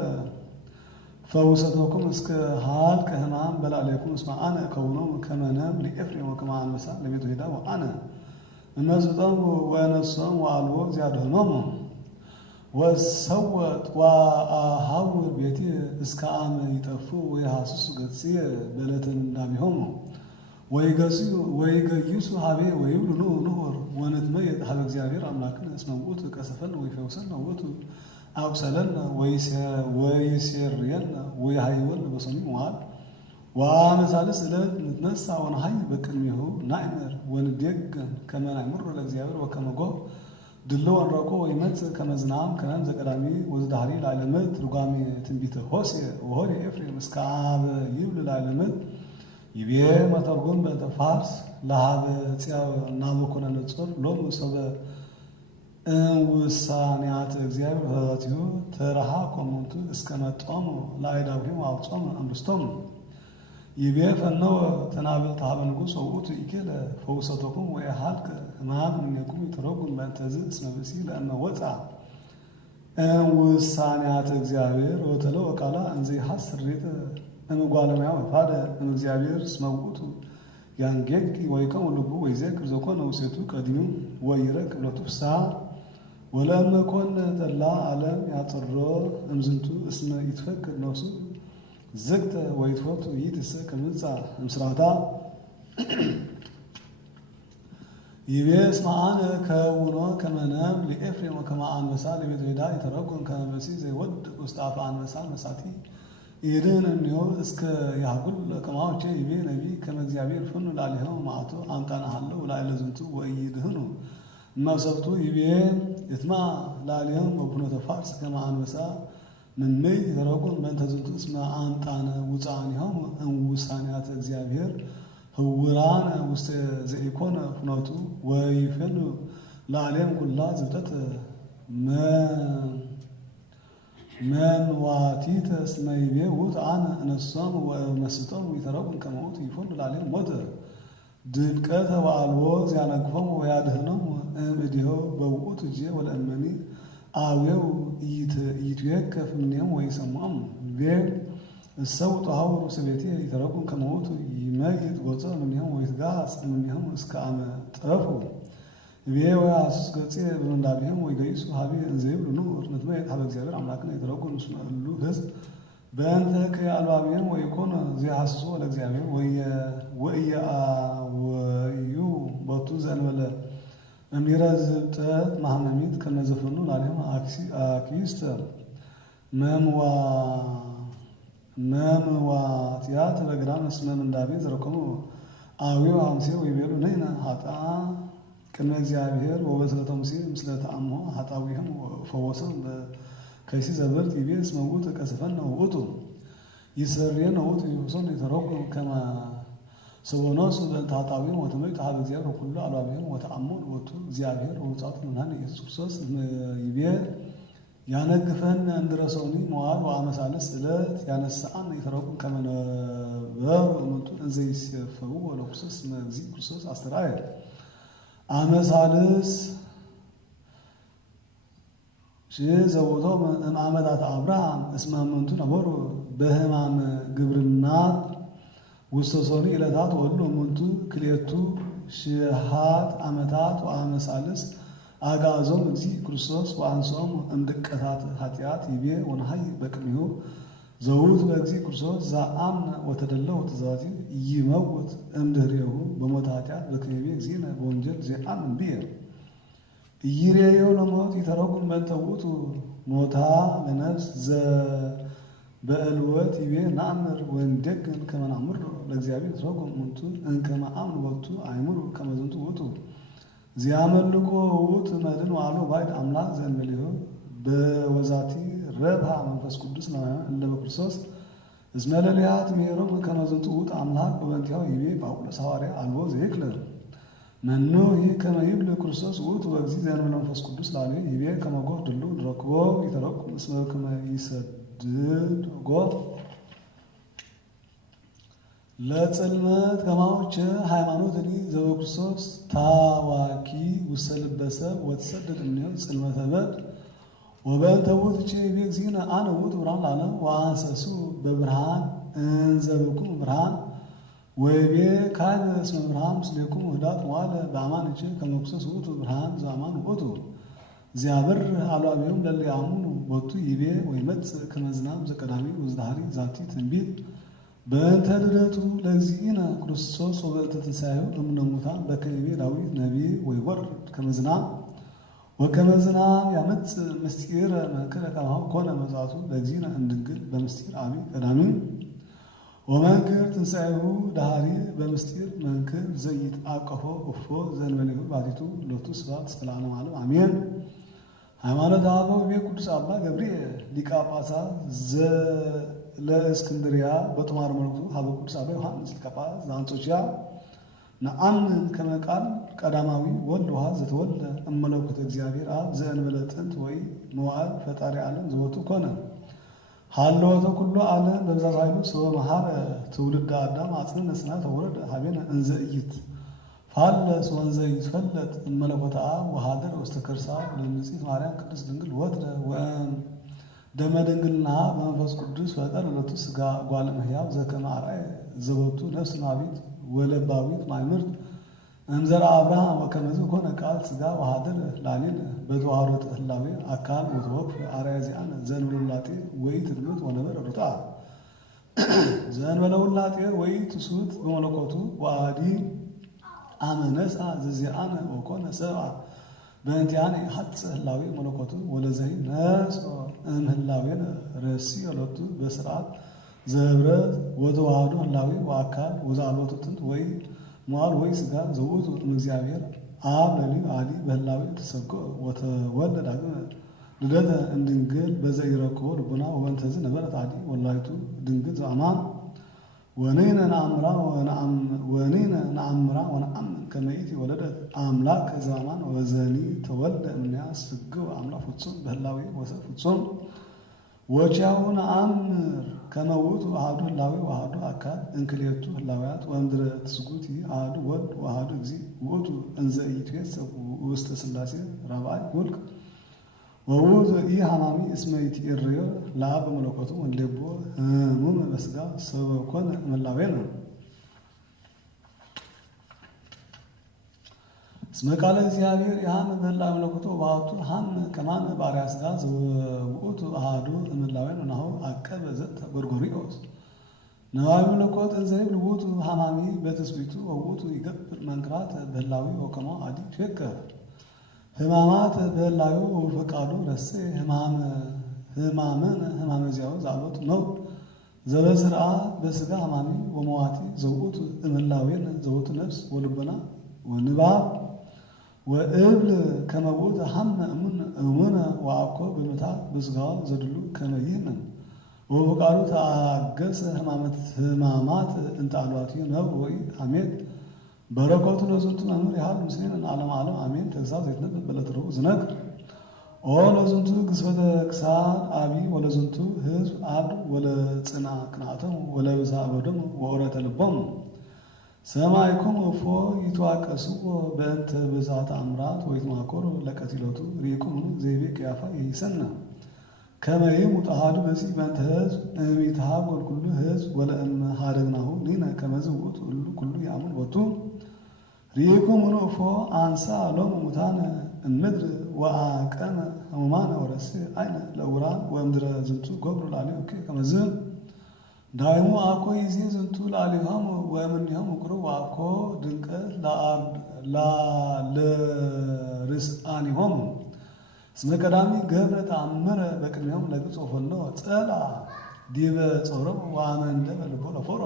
ፈውሰቶኩም እስከ ሀልቀ ሕማም በላዕሌኩም እስመ አነ እከውኖሙ ከመ ነምር ለኤፍሬም ወከመ አንበሳ ለቤተ ይሁዳ ወአነ እነዝጠሙ ወነሶም ወአልቦ ዚያድኅኖሙ ወሰወጥ ወአሐውር ቤቴ እስከ አመ ይጠፉ ወይሐስሱ ገጽየ በዕለተ ምንዳቤሆሙ ወይገይሱ ሀቤ ወይብሉ ንሑር ወንትመየጥ ሀበ እግዚአብሔር አምላክነ እስመ ውእቱ ቀሰፈነ ወይፈውሰነ ውእቱ አቁሰለነ ወይሴርየነ ወይሃይወነ በሰኒ መዋዕል ወአመሳልስ ዕለት ንትነሣ ወነሐይ በቅድሜሁ ናእምር ወንዴግም ከመ ናእምሮ ለእግዚአብሔር ወከመ ጎህ ድልዎ እንረኮ ወይመጽእ ከመ ዝናም ከነም ዘቀዳሚ ወዘዳህሪ ላዕለ ምድር ትርጓሜ ትንቢተ ሆሴዕ ወሖረ ኤፍሬም እስከ አበ ይብል ላዕለ ምድር ይቤ መተርጉም በእንተ ፋርስ ለሀበ ጽያው ናቡከደነፆር ሎሙ ሰበ እምውሳኔያተ እግዚአብሔር ኅብረቲሁ ተረሃቆሙ እስከ መጦሙ ለአእዳዊሆሙ ወአውጾሙ እምርስቶሙ ይቤ ፈነወ ተናብልት ሀበ ንጉሥ ወውእቱ ኢኬለ ፈውሰቶኩም ወኢሃልቀ ሕማም እምኔክሙ ይተረጉም በእንተዝ እስመ ብእሲ ለእመ ወጽአ እምውሳኔያተ እግዚአብሔር ወተለወ ቃላ እንዘ ይሐስር ሬተ እምጓለ እመሕያው ፈድፋደ እምእግዚአብሔር እስመ ውእቱ ያንጌኪ ወይቀሙ ልቡ ወይዜክር ዘኮነ ውስቴቱ ቀዲሙ ወይረክብ ሎቱ ፍስሓ ወለእመ ኮነ ጠላ ዓለም ያጽሮ እምዝንቱ እስመ ይትፈክር ነፍሱ ዝግተ ወይትፈቱ ይትሰ ከምንጻ እምስራታ ይቤ እስመ አነ ከውኖ ከመ ነምር ለኤፍሬም ወከመ አንበሳ ለቤተ ይሁዳ ይተረጎም ከመ ብእሲ ዘይወድቅ ውስተ አፈ አንበሳ መሳቲ ይድኅን እምኔሁ እስከ ያህጉል ከማሆቼ ይቤ ነቢይ ከመ እግዚአብሔር ፍኑ ላዕሌሆሙ መዓቱ አምጣነሃለሁ ላዕለ ዝንቱ ወኢይድኅኑ እመሰብቱ ይቤ ይትማ ላዕሌሆሙ ወኩነተ ፋርስ ከመ አንበሳ ምንመይ ይተረጎም በእንተ ዝንቱ እስመ አምጣነ ውፃኔሆሙ እምውሳኔያተ እግዚአብሔር ህውራነ ውስተ ዘኢኮነ ፍኖቱ ወይፌኑ ላዕሌሆሙ ኩላ ዝብጠት መንዋቲተ እስመ ይቤ ውእቱ አነ እነሶሙ ወእመስጦሙ ይተረጎም ከመ ውእቱ ይፈኑ ላዕሌሆሙ ሞተ ድቀተ ወአልቦ ዚያነግፎሙ ወያድኅኖሙ እምእዴሆ በውእቱ ጊዜ ወለእመኒ አዌው ይትወከፍ ምንያም ወይ ሰማም ቤል ሰው ተሐውሩ ሰቤቴ ይተረቁም ከመውቱ ይመይት ወጻ ምንያም ወይ ጋስ ምንያም እስከ አመ ጠፉ ቤዋስ ገጼ በመንዳቢያም ወይ ገይሱ ሀቢ እንዘይብሉ ነው ነትመይት ሀበ እግዚአብሔር አምላክና ይተረቁም ሁሉ ህዝብ በእንተ ከአልባቢያም ወይ ኮነ ዚያሐስሱ ለእግዚአብሔር ወየ ወዩ ቦቱ ዘንበለ እሚረዝብጠት ማህመሚት ከመዘፈኑ ላሊም አክሲስተ መምዋ ቲያት በግራም እስመም እንዳቤ ዘረከሙ አዊው አምሴ ወይቤሉ ነይና ሀጣ ቅድመ እግዚአብሔር ወበስለተ ሙሴ ምስለ ተአምሆ ሀጣዊህም ፈወሰም ከይሲ ዘበርት ይቤ እስመ ውእቱ ቀስፈነ ውእቱ ይሰሬነ ውእቱ ይሁሶን የተረኩ ከማ ሰቦኖስ በታጣዊን ወተመይት ሀበ እግዚአብሔር ሁሉ አልባቢህም ወተአምሆ ወቱ እግዚአብሔር ወጻቱ ምናን ኢየሱስ ክርስቶስ ይቤ ያነግፈን እንድረሰውኒ መዋል ወአመሳለስ ዕለት ያነሳን የተረኩ ከመነበሩ እምንቱ እንዘይሰፈው ወለኩስስ መግዚ ክርስቶስ አስተራየ አመሳልስ ዘውቶ አመታት አብርሃም እስመ እምንቱ ነበሩ በሕማም ግብርናት ውስተ ሶሪ ዕለታት ወሉ እምንቱ ክልኤቱ ሺሃት ዓመታት ወአመሳልስ አጋዞም እግዚ ክርስቶስ ወአንሶም እምድቀታት ኃጢአት ይቤ ወነሐይ በቅድሚሁ ዘውቱ በእግዚ ክርስቶስ ዘአምነ ወተደለው ትእዛዚ ይመውት እምድህሬሁ በሞተ ኃጢአት በከይቤ እግዚእነ በወንጀል ዘአምን ብየ ይሬዮ ለሞት ይተረጉም በእንተ ውእቱ ሞታ ለነፍስ በእልወት ይቤ ናእምር ወንደግን ከመ ናእምር ለእግዚአብሔር ተረጉም እምንቱ እንከመ አምኑ ወቱ አይምሩ ከመ ዝንቱ ውእቱ ዚያመልኮ ውእቱ መድን ዋሎ ባዕድ አምላክ ዘእንበሌሁ በወዛቲ ረብሃ መንፈስ ቅዱስ እለ በክርስቶስ እስመ ለሊሃት ሜሮም ከመ ዝንቱ ውእቱ አምላክ በበንቲያው ይቤ ጳውሎስ ሐዋርያ አልቦ ዘይክል መኑ ይህ ከመ ይብል ክርስቶስ ውእቱ በእግዚ ዘእንበለ መንፈስ ቅዱስ ላለ ይቤ ከመ ጎህ ድሉ ረክቦ ይተረኩም እስመ ከመ ይሰድድ ጎህ ለጽልመት ከማውቸ ሃይማኖትኒ ዘበክርስቶስ ታዋኪ ውስተ ልበሰ ወትሰደድ እምኔው ጽልመተ በድ ወበእንተ ውእቱ ይቤ እግዚእነ አነ ውእቱ ብርሃን ለዓለም ወአንሰሱ በብርሃን እንዘ ብኩሙ ብርሃን ወይቤ ካይበ እስመ ብርሃን ምስሌክሙ ህዳት መዋዕለ በአማን ከመ ክርስቶስ ውእቱ ብርሃን ዘአማን ውእቱ ዚያብር አልባቢሆሙ ለእለ ያምኑ ቦቱ ይቤ ወይመጽእ ከመ ዝናም ዘቀዳሚ ወዘዳህሪ ዛቲ ትንቢት በእንተ ልደቱ ለእግዚእነ ክርስቶስ ወበእንተ ትንሣኤሁ እምነ ሙታን በከይቤ ዳዊት ነቢይ ወይወርድ ከመ ዝናም ወከመ ዝናም ያመጽእ ምስጢረ መንክረ ከማሁ ኮነ መጽአቱ ለእግዚእነ እምድንግል በምስጢር አብይ ቀዳሚ ወመንክር ትንሣኤሁ ዳህሪ በምስጢር መንክር ዘይትአቀፎ እፎ ዘእንበሌሁ ባቲቱ ሎቱ ስብሐት እስከ ለዓለመ ዓለም አሜን። ሃይማኖተ አበው ይቤ ቅዱስ አባ ገብርኤል ሊቀ ጳጳሳት ለእስክንድርያ በጦማር መልእክቱ ሀበ ቅዱስ አባ ዮሐንስ ሊቀ ጳጳስ ዘአንጾኪያ ነአምን ከመ ቃል ቀዳማዊ ወልድ ውሃ ዘተወልደ እመለኮተ እግዚአብሔር አብ ዘእንበለ ጥንት ወይ መዋዕል ፈጣሪ ዓለም ዘወቱ ኮነ ሀለወተ ኩሉ ዓለም በብዛት ኃይሉ ሰበ መሐረ ትውልደ አዳም አጽንነ ስና ተወረደ ሀቤነ እንዘ ኢይት ፋለስ ወንዘ ይትፈለጥ እመለኮተ አብ ወሀደረ ውስተ ከርሳ ለንጽሕት ማርያም ቅድስት ድንግል ወትረ ወእም ደመ ድንግልና በመንፈስ ቅዱስ ፈጠረ ለቱ ሥጋ ጓለ እመሕያው ዘከመ አርአየ ዘቦቱ ነፍስ ናቢት ወለባዊት ማእምርት እምዘርአ አብርሃም ወከመዝ ኮነ ቃል ሥጋ ወሀደረ ላዕሌነ በተዋህዶ ህላዌ አካል ወተወክፈ አርአያ ዚአነ ዘእንበለ ውላጤ ወኢትድምት ወነበረ ርቱዐ ዘእንበለ ውላጤ ወኢትሱት በመለኮቱ ወአዲ አመ ነሥአ ዘዚአነ ወኮነ ሰብአ በእንቲአነ ይሐጽእ ህላዌ መለኮቱ ወለዘይ ነሥኦ እምህላዌነ ረሲዮ ሎቱ በስርዓት ዘህብረት ወተዋህዶ ህላዌ ወአካል ወዘአልቦቱ ጥንት ወይ መዋዕል ወይ ሥጋ ዘውእቱ እምእግዚአብሔር አብ ለልዩ አዲ በህላዌ ተሰብክኦ ወተወልደ ዳግመ ልደተ እምድንግል በዘኢረክቦ ልቡና ወበእንተዝ ነበረት አዲ ወላዲቱ ድንግል ዘአማን ወንሕነ ነአምራ ወነአምን ከመ ይእቲ ወለደት አምላክ ዘአማን ወዘኒ ተወልደ እምኔሃ ስግው አምላክ ፍጹም በህላዌ ወሰብ ፍጹም ወቻው ነአምር ከመ ውእቱ አሐዱ ህላዌ ወአሐዱ አካል እንክልኤቱ ህላዌያት ወእምድረ ትስጉቲ አሐዱ ወልድ ወአሐዱ እግዚእ ውእቱ እንዘ ኢይትዌሰብ ውስተ ሥላሴ ረባዕ ውልቅ ወውዝ ይህ ሐማሚ እስመይት ይርዮ ለአብ መለኮቱ ወልደቦ ህሙም በስጋ ሰበኮነ መላዌነ እስመ ቃለ እግዚአብሔር ያም በላ መለኮቱ ባቱ ሃም ከማን ባሪያ ስጋ ዘውኡቱ አሃዱ መላዌነ ናሁ አቀበ ዘተ ጎርጎሪዎስ ነዋይ መለኮት እንዘይብ ልውቱ ሐማሚ በትስቢቱ ወውቱ ይገብር መንክራት በላዊ ወከማ አዲ ሸከ ህማማት በላዩ ወፈቃዱ ረሴ ህማመ ዚያው ዛሎት ነው ዘበዝርአ በስጋ ሐማሚ ወመዋቲ ዘውቱ እምላዌን ዘውቱ ነፍስ ወልበና ወንባብ ወእብል ከመውት ሐመ እሙነ ወአኮ በመታ በስጋው ዘድሉ ከመይህን ወፈቃዱ ታገሰ ህማማት እንጣሏቲ ነው ወይ አሜን በረከቱ ለዝንቱ መምህር ያህል ምስሌን ዓለም ዓለም አሜን ተግሳጽ ዘይትነት በለትሩ ዝነግ ኦ ለዝንቱ ግዝፈተ ክሳድ አቢ ወለዝንቱ ህዝብ አብ ወለጽና ቅንዓቶም ወለብዛ አበዶም ወኦረተ ልቦም ሰማይኩም እፎ ይትዋቀስዎ በእንተ ብዛት አምራት ወይትማኮሩ ለቀቲሎቱ ሪቁም ዘይቤ ቅያፋ ይሰና ከመይም ውጣሃዱ በዚህ በእንተ ህዝብ እሚትሃብ ወልኩሉ ህዝብ ወለእም ሀደግናሁ ኒነ ከመዝውት ሁሉ ኩሉ ያምን ወጡ ሪቁም እፎ አንሳ ሎሙ ሙታነ እምድር ወአቀመ ህሙማነ ወረሴ አይነ ለውራን ወእምድረ ዝንቱ ገብሩ ላሊሁ ከመዝ ዳይሙ አኮ ይዜ ዝንቱ ላሊሆም ወእምኔሆም ውቅሩ አኮ ድንቀት ለርስአኒሆም እስመ ቀዳሚ ገብረ ተአምረ በቅድሚያም ለግጾ ፈኖ ጸላ ዲበ ጾሮም ወአመንደ በልቦ ለፎሮ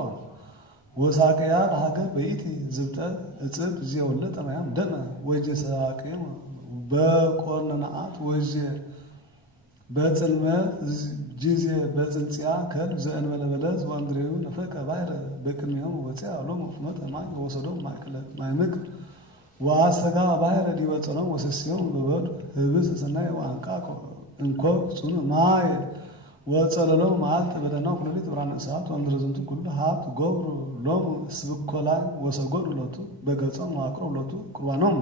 ወሳቀያ ለሀገር በኢቲ ዝብጠ እጽብ ዚያውለ ጠማያም ደመ ወጀ ሳቀም በቆርነናት ወጀ በጽልመት ጂዜ በጽንጽያ ከል ዘእንበለበለዝ ወንድሬው ነፈቀ ባሕረ በቅድሚያም ወጽያ ሎሙ ፍኖተ ማይ ወሰዶም ማይምቅ ወአሰጋ ባሕረ ዲበ ጾሮም ወሰስዮም በበድ ህብስ ሰናይ ወአንቃቆ እንኮ ጽኑ ማይ ወጸለሎ ማልት በደናው ኩለሊት ብርሃነ እሳት ወንድረ ዝንቱ ኩሉ ሀብት ገብሩ ሎሙ ስብኮላይ ወሰጎዱ ሎቱ በገጾም ማቅሮ ሎቱ ቁርባኖም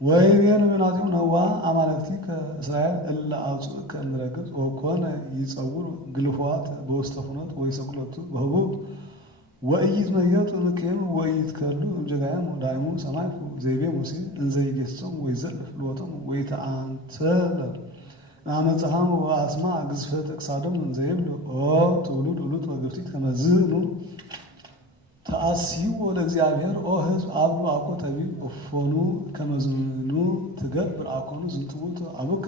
ወይቤን ምናቲው ነዋ አማልክቲ ከእስራኤል እለ አውጽእ ከእምረግብ ወኮነ ይጸውሩ ግልፏት በውስተ ፍኖት ወይሰቅሎቱ በህቡ ወእይት መየጡ ምክም ወእይት ከሉ እምጀጋያም ዳይሙ ሰማይኩ ዘይቤ ሙሴ እንዘይጌሶም ወይዘልፍ ልወቶም ወይተአንተለ አመጽሐም ወአስማ ግዝፈት እክሳዶም እንዘይብሉ ኦ ትውሉድ ውሉድ መግብቲት ከመዝኑ ተአስዩ ለእግዚአብሔር ኦ ህዝብ አብሉ አኮ ጠቢብ እፎኑ ከመዝኑ ትገብር አኮኑ ዝንትውት አቡከ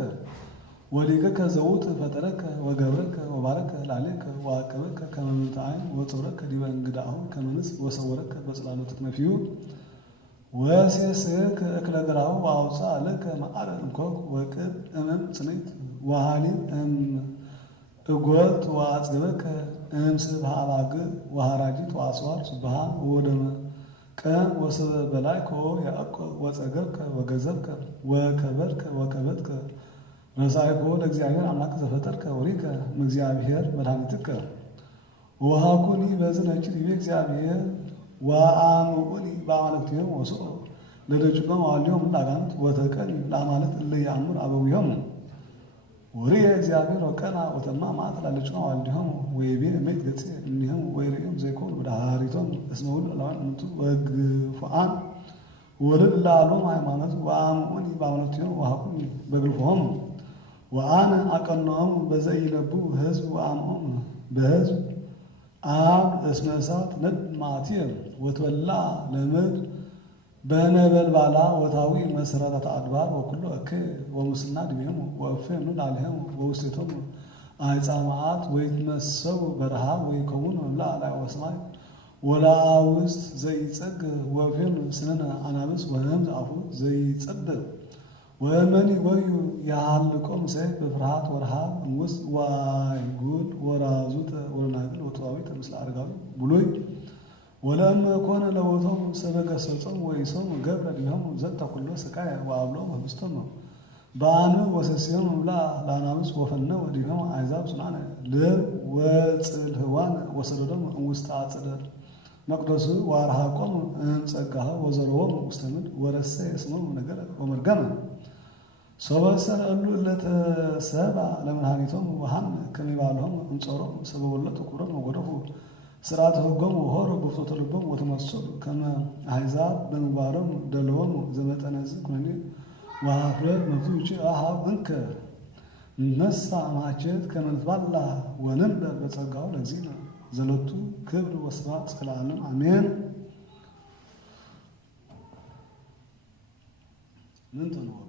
ወሊቀከ ዘውት ፈጠረከ ወገብረከ ወባረከ ላለከ ወአቀበከ ከመምታአይ ወጾረከ ዲበ እንግዳሁ ከመንስ ወሰወረከ በጽላሎት ነፊዩ ወሴስከ እክለግራው ወአውፃ ለከ መዓረ እንኮክ ወቅብ እመም ጽኔት ወሃሊ እጎት ወአጽበከ እምስብሃ አባግ ወሃራጂት ወአስዋር ስብሃ ወደመ ቀን ወሰበ በላይኮ ያዕቆብ ወጸገብከ ወገዘብከ ወከበትከ ረሳይኮ ለእግዚአብሔር አምላክ ዘፈጠርከ ወሪከ እግዚአብሔር መድኃኒትከ ወሃኩኒ በዝነች ዲቤ እግዚአብሔር ወአምቁኒ በአማልክቲሆም ወስኦ ለደጅቆም አዋልዮም ላጋንት ወተቀኒ ለአማልክት እለ ያእምር አበዊሆም ወሪየ እግዚአብሔር ወቀና ወተማ ማዕት ላለጭቆም አዋልዲሆም ወይቤ እሜት ገጽ እኒሆም ወይርእዮም ዘይኮኑ በዳሃሪቶም እስመ ውሉድ እላዋን እምቱ ወግፉአን ወልድ ላሎም ሃይማኖት ወአምቁኒ በአማልክቲሆም ወሃኩኒ በግልፎሆም ወአነ አቀኖም በዘኢነቡ ህዝብ ወአምኦም በህዝብ አብ እስመ እሳት ነድ ማዕትየ ወትበላ ለምድ በነበልባላ ወታዊ መሰረተ አድባር ወኩሉ እክ ወሙስና ድሜሙ ወእፌኑ ላልሄሙ ወውስቴቶሙ አይጻ መዓት ወይትመሰቡ በረሃብ ወይከውኑ መምላእ ላይ ወሰማይ ወለአውስት ዘይጸግ ወእፌኑ ስነነ አናብስ ወህምዝ አፉ ዘይጸብብ ወመኒ ወዩ ያልቆም ሰይፍ በፍርሃት ወረሃብ ውስጥ ዋይጉድ ወራዙተ ወናግል ወጥዋዊተ ምስለ አርጋዊ ብሉይ ወለም ኮነ ለቦቶም ሰበገሰጾም ወይሶም ገብረ ዲሆም ዘጠ ኩሎ ስቃይ ወአብሎም ህብስቶም በአንብ ወሰስዮም እምላ ለአናብስ ወፈነ ወዲሆም አይዛብ ሱናነ ልብ ወጽልህዋን ወሰደዶም ውስጥ አጽደ መቅደሱ ዋርሃቆም እንጸጋህ ወዘረዎም ውስተ ምድር ወረሰ እስሞም ነገር ወመርገመ ሶበሰን እሉ ለተሰባ ለመድኃኒቶም ወሃን ከሚባልهم እንጾሮም ሰበወለት ኩረት ወጎደፉ ስርዓተ ሕጎም ወሆረ በፍቶተ ልቦም ወተመስሉ ከመ አሕዛብ በምግባሮም ደለወም ዘመጠነዝ ኩነኔ ወኀፍረት መብቱ ይቺ አሃብ እንከ ነሳ ማቸት ከመንትባላ ወነንበር በጸጋው ለግዚእነ ዘለቱ ክብር ወስብሐት እስከ ለዓለም አሜን። ምን ተነው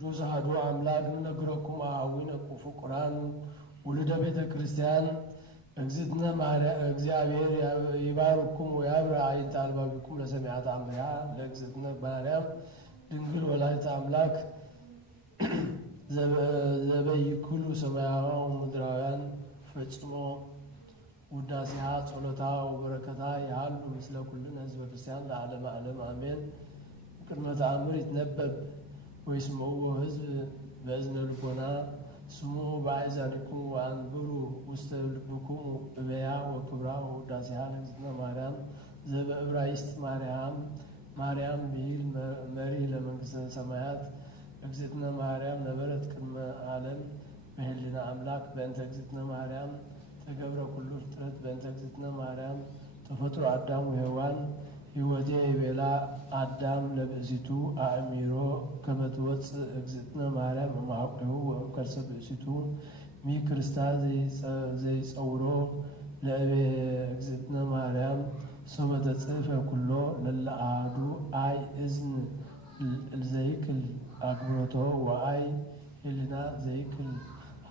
ቅዱስ አሐዱ አምላክ ንነግረኩም አኀዊነ ፍቁራን ውሉደ ቤተ ክርስቲያን እግዝእትነ ማርያም እግዚአብሔር ይባርኩም ወያብራ አይንተ አልባቢኩም ለሰሚዓተ አምሪሃ ለእግዝእትነ ማርያም ድንግል ወላዲተ አምላክ ዘበይኩሉ ሰማያውያን ምድራውያን ፈጽሞ ውዳሴሃ ጸሎታ ወበረከታ ያሉ ምስለ ኩልነ ህዝበ ክርስቲያን ለዓለመ ዓለም አሜን። ቅድመ ተአምር ይትነበብ ወይስምዑ ህዝብ በእዝነ ልቦና ስሙ በአእዛኒክሙ ወአንብሩ ውስተ ልብክሙ እበያ ወክብራ ወውዳሴሃ ለእግዝእትነ ማርያም ዘበዕብራይስጥ ማርያም ብሂል መሪ ለመንግሥተ ሰማያት እግዝእትነ ማርያም ነበረት ቅድመ ዓለም በህሊና አምላክ በእንተ እግዝእትነ ማርያም ተገብረ ኩሉ ፍጥረት በእንተ እግዝእትነ ማርያም ተፈጥሮ አዳም ወሔዋን ሕይወቴ ይቤላ አዳም ለብእሲቱ አእሚሮ ከመ ትወፅእ እግዝእትነ ማርያም እምኀቁሁ ወእምከርሰ ብእሲቱ ሚክርስታ ዘይጸውሮ ለእቤ እግዝእትነ ማርያም ሶበ ተጽሕፈ ኩሎ ለለ አሐዱ አይ እዝን ዘይክል አግብሮቶ ወአይ ህሊና ዘይክል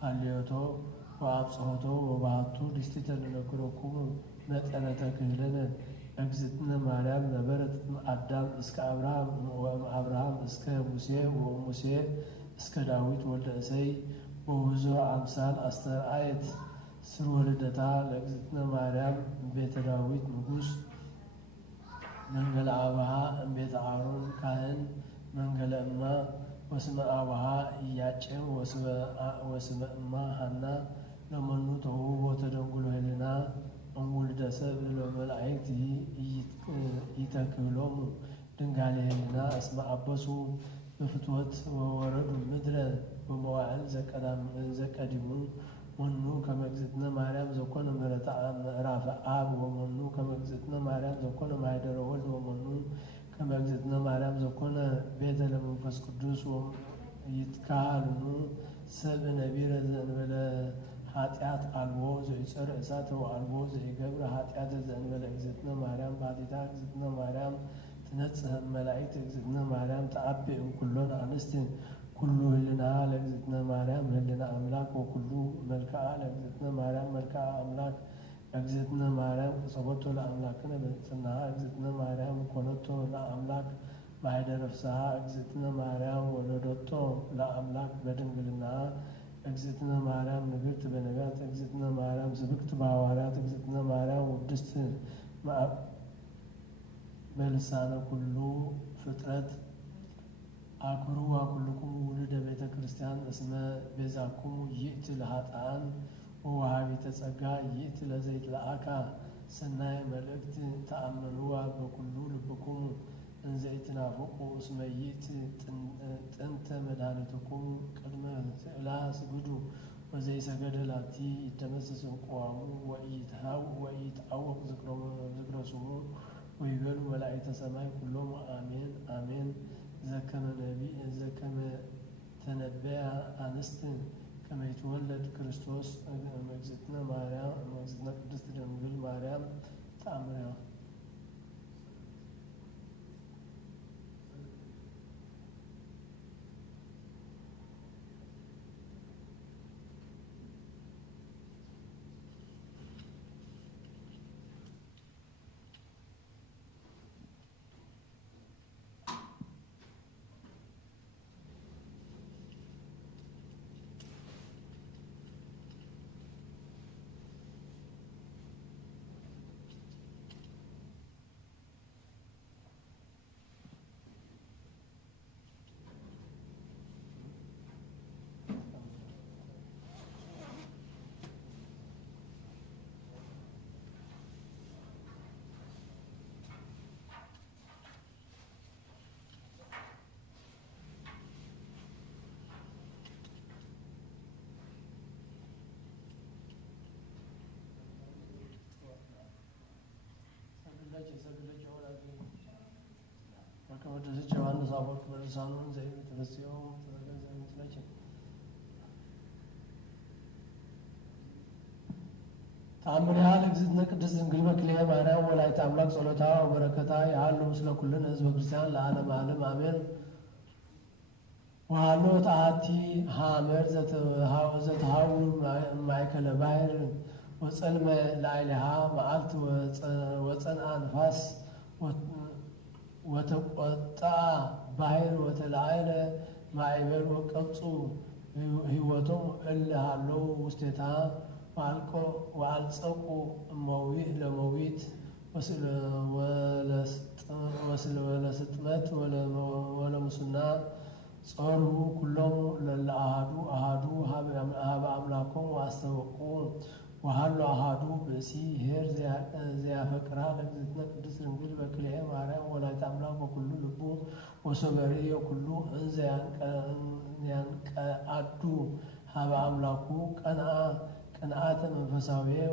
ሀልዮቶ ወአብጽሖቶ ወባሕቱ ድስቲተ ንነግረኩሙ መጠነ ተክህለነ እግዝእትነ ማርያም ነበረት አዳም እስከ አብርሃም ወእምአብርሃም እስከ ሙሴ ወሙሴ እስከ ዳዊት ወልደ እሰይ ወብዙ አምሳል አስተርአየት ስርወ ልደታ ለእግዝእትነ ማርያም ቤተ ዳዊት ንጉሥ መንገለ አብሃ እምቤተ አሮን ካህን መንገለ እማ ወስመ አብሃ ኢያቄም ወስመ እማ ሐና ለመኑ ተውቦ ተደንጉሎ ህሊና እምውልደ ሰብእ ለመላእክት ኢተክህሎሙ ድንጋሌ ህሊና እስመ አበሱ በፍትወት ወወረዱ ምድረ በመዋዕል ዘቀዲሙ ወኑ ከመ እግዝእትነ ማርያም ዘኮነ ምዕራፈ አብ ወመኑ ከመ እግዝእትነ ማርያም ዘኮነ ማኅደረ ወልድ ወመኑ ከመ እግዝእትነ ማርያም ዘኮነ ቤተ ለመንፈስ ቅዱስ ይትካልኑ ሰብእ ነቢረ ዘእንበለ ኃጢአት አልቦ ዘይጸርእ እሳተ ወአልቦ ዘይገብር ኃጢአተ ዘእንበለ እግዝእትነ ማርያም ባሕቲታ እግዝእትነ ማርያም ትነጽህ መላእክት እግዝእትነ ማርያም ተአቢ እምኩሎን አንስት ኩሉ ህሊና ለእግዝእትነ ማርያም ህሊና አምላክ ወኩሉ መልክዓ ለእግዝእትነ ማርያም መልክዓ አምላክ እግዝእትነ ማርያም ቅጸበቶ ለአምላክነ በንጽሕናሃ እግዝእትነ ማርያም ኮነቶ ለአምላክ ማኅደረ ፍስሓ እግዝእትነ ማርያም ወለደቶ ለአምላክ በድንግልናሃ እግዝእትነ ማርያም ንግርት በነቢያት እግዝእትነ ማርያም ስብክት በሐዋርያት እግዝእትነ ማርያም ውድስት በልሳነ ኩሉ ፍጥረት አክብሩ ኩልክሙ ውሉደ ቤተ ክርስቲያን እስመ ቤዛኩሙ ይእቲ ለኃጥኣን ወወሃቢተ ጸጋ ይእቲ ለዘይትለአካ ሰናይ መልእክት ተአመኑዋ በኩሉ ልብክሙ እንዘ ኢትናፍቁ እስመ ይእቲ ጥንተ መድኃኒትክሙ ቅድመ ስእላ ስግዱ ወዘይሰገደ ላቲ ይደመሰስ ዕንቁዋሙ ወኢይትዐወቅ ዝክረ ስሙ ወይቤሉ መላእክተ ሰማይ ኩሎሙ አሜን አሜን። ዘከመ ተነበያ አንስት ከመ ይትወለድ ክርስቶስ እግዝእትነ ማርያም እግዝእትነ ቅድስት ድንግል ማርያም ተአምሪሃ ወከመደሰች ዮሐንስ አፈወርቅ በልሳኑን ዘይቤተፈስዮ ተዘገዘምትነችን ተአምሪሃ ለእግዝእትነ ቅድስት ድንግል በክልኤ ማርያም ወላዲተ አምላክ ጸሎታ ወበረከታ ያህሉ ምስለ ኩልነ ህዝበ ክርስቲያን ለዓለመ ዓለም አሜን። وهلو تعاتي هامر زتهاول معيكل باهر وصلم لعلها معلت وصن أنفاس وتقطع باهر وتلعيل معيبل وقبصو هيوتهم اللي هلو وستتا وعلقوا موي لمويت ولا ستمات ولا مسنا صاروا كلهم للأهادو هاب أملاكم واستوقوا وهلو أهادو بسي هير زي فكرة لجزتنا قدس رنجل بكليه ماريم ولا تأملاك وكل لبو وصبري وكله انزي ينقعدو هاب أملاكو قناعة منفساوية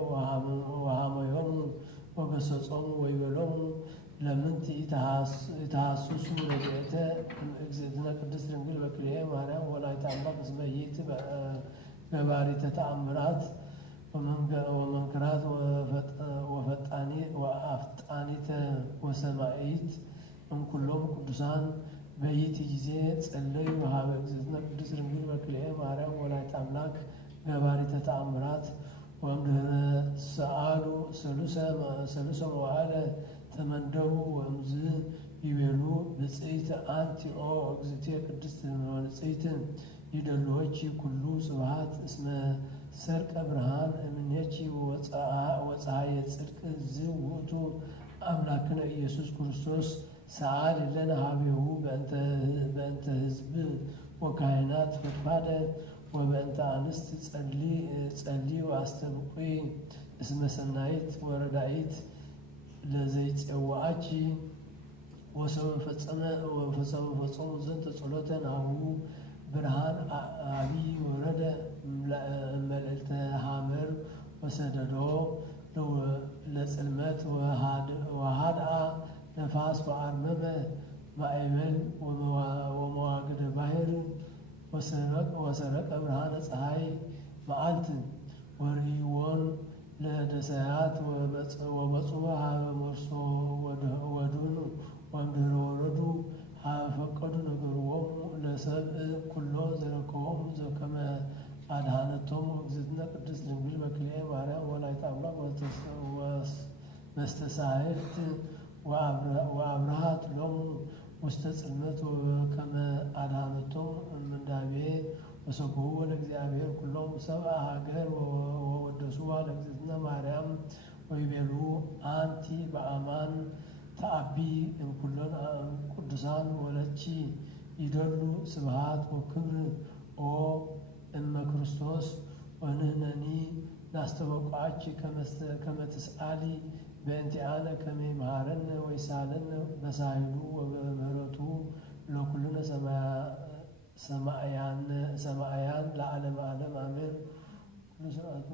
وهاميون وقصصهم ويبلهم لمنت يتحسسوا لجئته اجزتنا قدس رنجل بكليه ماريم ولا يتعمق اسميت بباري تتأمرات ومنكرات وأفطانيت وسمائيت من كلهم قدسان بيت جزي تصلي وهاب اجزتنا قدس رنجل بكليه ماريم ولا يتعمق بباري تتأمرات ومدهر سعالو سلسة وعلى تمندو ومزي يبلو بسيت أنتي أو أجزتي قدست ونسيت يدلوهي كلو سبعات اسمه سرق أبرهان من يجي وصعاية سرق زوتو أملاكنا إيسوس كريستوس سعال لنا هابيه بأنت هزب وكائنات فتفادة وبأنت أنست تصلي وأستبقي اسم سنايت وردايت لزيت وأجي وسوف فصم زنت صلوتن هو برهان أبي ورد ملئت هامر وسددو لو لسلمت وهادأ نفاس وعرممة مأيمن ومواقد باهر وسرق برهان ፀሐይ መዓልት ወሪዎን ለደሰያት ወበጽዋ መርሶ ወዱን ወምድረ ወረዱ ፈቀዱ ነገርዎም ለሰብእ ኩሎ ዘረከቦም ዘከመ አድኃነቶም እግዝእትነ ቅድስት ድንግል በክልኤ ማርያም ወላዲተ አምላክ መስተሳሕልት ወአብርሃት ሎሙ ውስተ ጽልመት ወከመ አድኃነቶም እምንዳቤ ወሰብሑ ለእግዚአብሔር ኩሎም ሰብአ ሀገር ወወደሱዋ ለእግዝእትነ ማርያም ወይቤሉ አንቲ በአማን ተአቢ እምኩሎን ቅዱሳን ወለቺ ይደሉ ስብሐት ወክብር ኦ እመ ክርስቶስ ወንሕነኒ ናስተበቁዓኪ ከመ ትስአሊ በእንቲአነ ከመ ይምሃረነ ወይሳለነ በሳህሉ ወበምህረቱ ለኩልነ ሰማያን ለዓለመ ዓለም አሜን። ኩሉ ስርዓቱ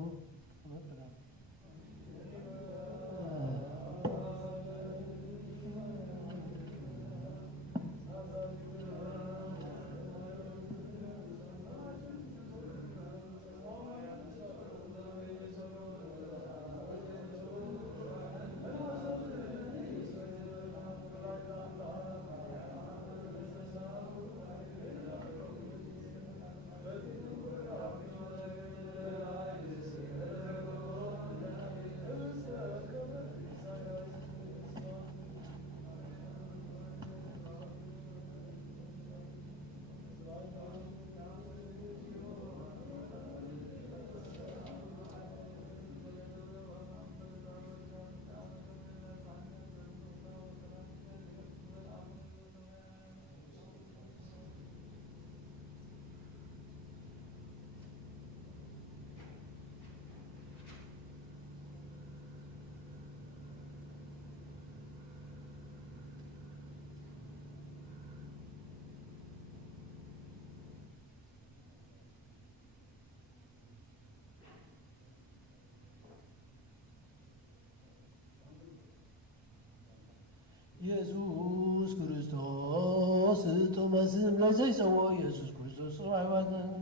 ኢየሱስ ክርስቶስ ቶማስም ለዘይጸዎ ኢየሱስ ክርስቶስ ሃይማኖት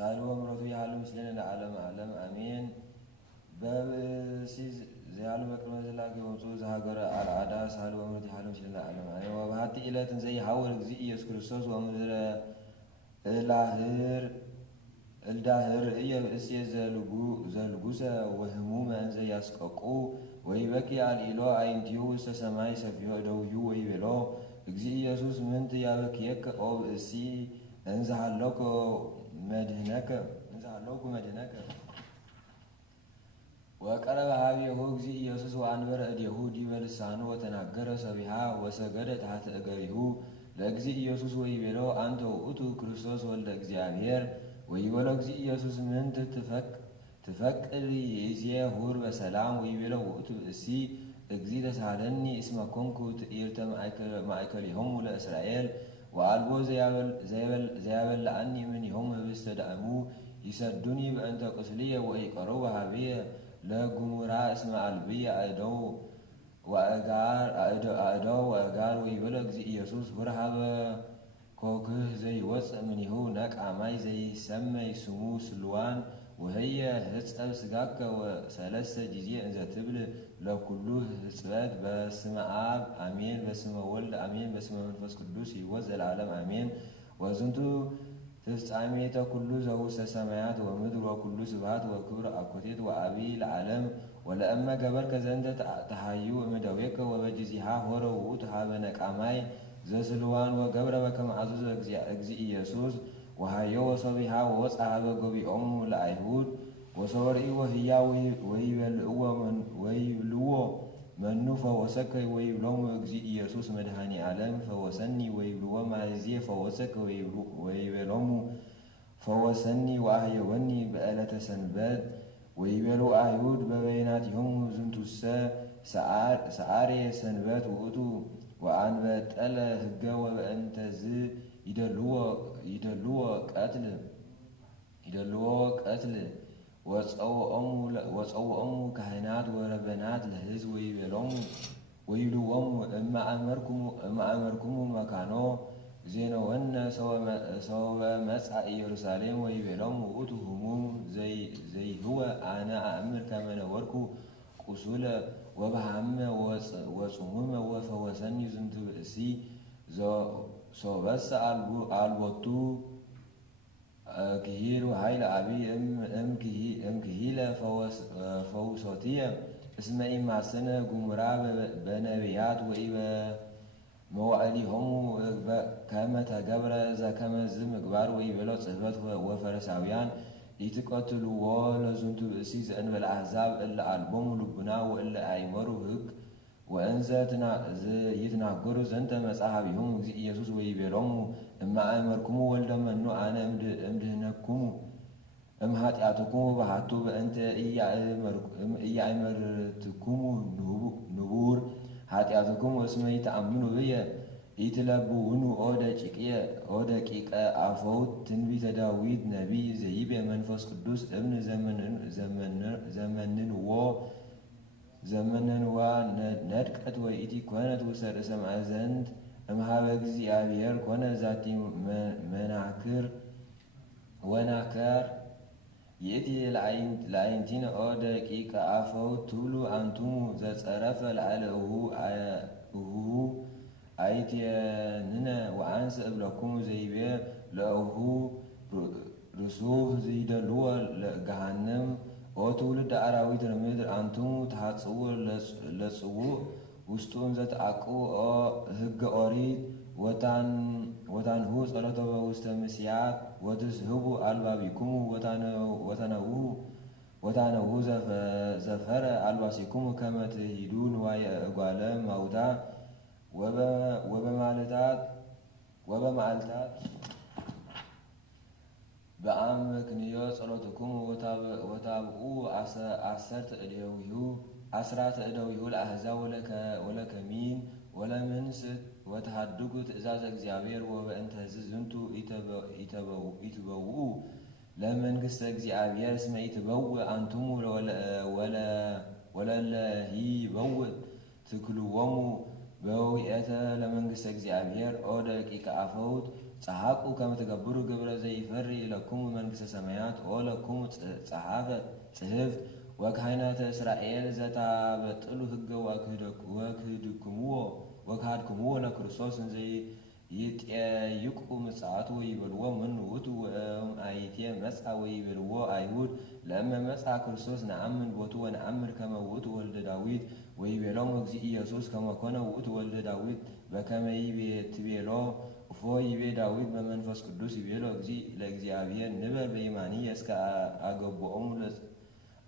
ሳልወ ምረቱ ያህሉ ምስለነ ለዓለም ዓለም አሜን። በብእሲዝ ዘያሉ በቅድመ ዘላቂ ወምፁ ዘሃገረ አልዓዳ ሳልወ ምረቱ ያህሉ ምስለነ ለዓለም አሜን። ወበሃቲ ዕለት እንዘ ይሐውር እግዚእ ኢየሱስ ክርስቶስ ወምድረ እልዳህር እየ ብእስየ ዘልጉሰ ወህሙመ እንዘ ያስቀቁ ወይበኪ አልኢሎ አይንቲሁ ውስተ ሰማይ ሰፊሆ እደዊሁ ወይቤሎ እግዚእ ኢየሱስ ምንት ያበክየከ ኦ ብእሲ እንዘ ሃለውኩ መድህነከ ወቀረበ ኀቤሁ እግዚእ ኢየሱስ ወአንበረ እዴሁ ዲበ ልሳኑ ወተናገረ ሰቢሃ ወሰገደ ታሕተ እገሪሁ ለእግዚእ ኢየሱስ ወይቤሎ አንተ ውእቱ ክርስቶስ ወልደ እግዚአብሔር ወይቤሎ እግዚእ ኢየሱስ ምንት ትፈቅድ ይእዜ ሁር በሰላም ወይቤሎ ውእቱ ብእሲ እግዚእ ተሳሃለኒ እስመ ኮንኩ ትዕይርተ ማእከሊሆሙ ለእስራኤል ወአልቦ ዘያበልዐኒ እምኔሆሙ ህብስተ ዳእሙ ይሰዱኒ በእንተ ቁስልየ ወኢቀረቡ ኀቤየ ለግሙራ እስመ አልብየ አእደው ወአእጋር ወይቤሎ እግዚእ ኢየሱስ ሁር ኀበ ኮክህ ዘይወፅእ እምኔሁ ነቃ ማይ ዘይሰመይ ስሙ ስልዋን ወህየ ህፀብ ስጋከ ወሰለስተ ጊዜ እንዘ ትብል ለኩሉ ህፅበት በስመ አብ አሜን በስመ ወልድ አሜን በስመ መንፈስ ቅዱስ ሕይወት ዘለዓለም አሜን። ወዝንቱ ፍጻሜተ ኩሉ ዘውስተ ሰማያት ወምድር ወኩሉ ስብሐት ወክብር አኮቴት ወአቢይ ለዓለም ወለእመ ገበርከ ዘንተ ተሃዩ እምደዌከ ወበጊዜሃ ሆረ ውእቱ ኀበ ነቃማይ ዘስልዋን ወገብረ በከመ አዘዘ እግዚእ ኢየሱስ ወሃዮ ወሰቢሃ ወወፅአ ኀበ ገቢዖሙ ለአይሁድ ወሰወርእይዎ ህያው ወይብልዎ መኑ ፈወሰከ ወይብሎሙ እግዚእ ኢየሱስ መድኃኒ ዓለም ፈወሰኒ ወይብልዎ ማእዜ ፈወሰከ ወይቤሎሙ ፈወሰኒ ወአህየወኒ በዕለተ ሰንበት ወይቤሉ አይሁድ በበይናቲሆሙ ዝንቱሰ ሰዓርየ ሰንበት ውእቱ ወአንበጠለ ህገ ወበእንተዝ ይደልዎ ቀትል ወፀውኦሙ ካህናት ወረበናት ለህዝብ ወይብልዎሙ እመ አመርኩሙ መካኖ ዜነወነ ሰወ መጽአ ኢየሩሳሌም ወይቤሎሙ ውእቱ ህሙም ዘይህወ አነ አእምር ከመ ነበርኩ ቁሱለ ወበሃመ ወጽሙመ ወፈወሰኒ ዝንቱ ብእሲ ሶበሰ አልቦቱ ክሂል ኃይለ አቢይ እምክሂለ ፈውሶትየ እስመ ኢማሰነ ጉሙራ በነቢያት ወኢበመዋዕሊሆሙ ከመ ተገብረ ዘከመዝ ምግባር ወይቤሎ ጽሕፈት ወፈሪሳውያን ኢትቀትልዎ ለዝንቱ ብእሲ ዘእንበለ አሕዛብ እለ አልቦሙ ልቡና ወእለ አእመሩ ሕግ ወእንዘ ይትናገሩ ዘንተ መጽሐቢሆሙ እግዚእ ኢየሱስ ወይቤሎሙ እመ አእመርኩሙ ወልደ መኑ አነ እምድኅነክሙ እምኃጢአትክሙ በሃቱ በእንተ ኢያእመርትክሙ ንቡር ኃጢአትክሙ እስመ ይተአምኑ ብየ ኢትለብውኑ ኦ ደቂቀ አፈውት ትንቢተ ዳዊት ነቢይ ዘይቤ መንፈስ ቅዱስ እብን ዘመንንዋ ነድቀት ወኢቲ ኮነት ውስተ ርእሰ ማእዘንት እምኀበ እግዚአብሔር ኮነ ዛቲ ወናከር ይእቲ ለአይንቲነ ኦ ደቂቀ አፈውት ትብሉ አንቱሙ ዘጸረፈ ላዕለ እሁ አይትየንነ ወአንሰ እብለክሙ ዘይቤ ለእሁ ርሱህ ዘይደልዎ ገሃነም ኦ ትውልደ አራዊት ምድር አንትሙ ተሐጽኡ ለጽውዕ ውስጡን ዘተአቅቡ ኦ ህገ ኦሪት ወታንሁ ጸሎተ በውስተ ምስያት ወትስህቡ አልባቢክሙ ወታነዉ ዘፈረ አልባሲክሙ ከመ ትሂዱ ንዋየ እጓለ ማውታ ወበመዓልታት በአመክንዮ ጸሎትክሙ ወታብኡ አስራተ እደዊሁ ለአሕዛብ ወለከሚን ወለምንስት ወተሃድጉ ትእዛዝ እግዚአብሔር ወበእንተዝ ዝንቱ ኢትበውኡ ለመንግሥተ እግዚአብሔር እስመ ኢትበውእ አንትሙ ወለለሂበውእ ትክልዎሙ በውእተ ለመንግሥተ እግዚአብሔር ኦ ደቂቀ አፈውት ጸሐቁ ከመ ትገብሩ ግብረ ዘይፈሪ ለኩሙ መንግሥተ ሰማያት ኦለኩሙ ጸሐፈ ጽሕፍት ወካህናተ እስራኤል ዘታበጥሉ ሕገ ወክህድክሙዎ ለክርስቶስ እንዘ ይጠይቁ ምጽአቱ ወይቤልዎ መኑ ውእቱ ወእምአይቴ መጻ ወይቤልዎ አይሁድ ለእመ መጻ ክርስቶስ ነአምን ቦቱ ወነአምር ከመ ውእቱ ወልደ ዳዊት ወይቤሎሙ እግዚእ ኢየሱስ ከመ ኮነ ውእቱ ወልደ ዳዊት በከመ ትቤሎ እፎ ይቤ ዳዊት በመንፈስ ቅዱስ ይቤሎ እግዚእ ለእግዚአብሔር ንበር በየማንየ እስከ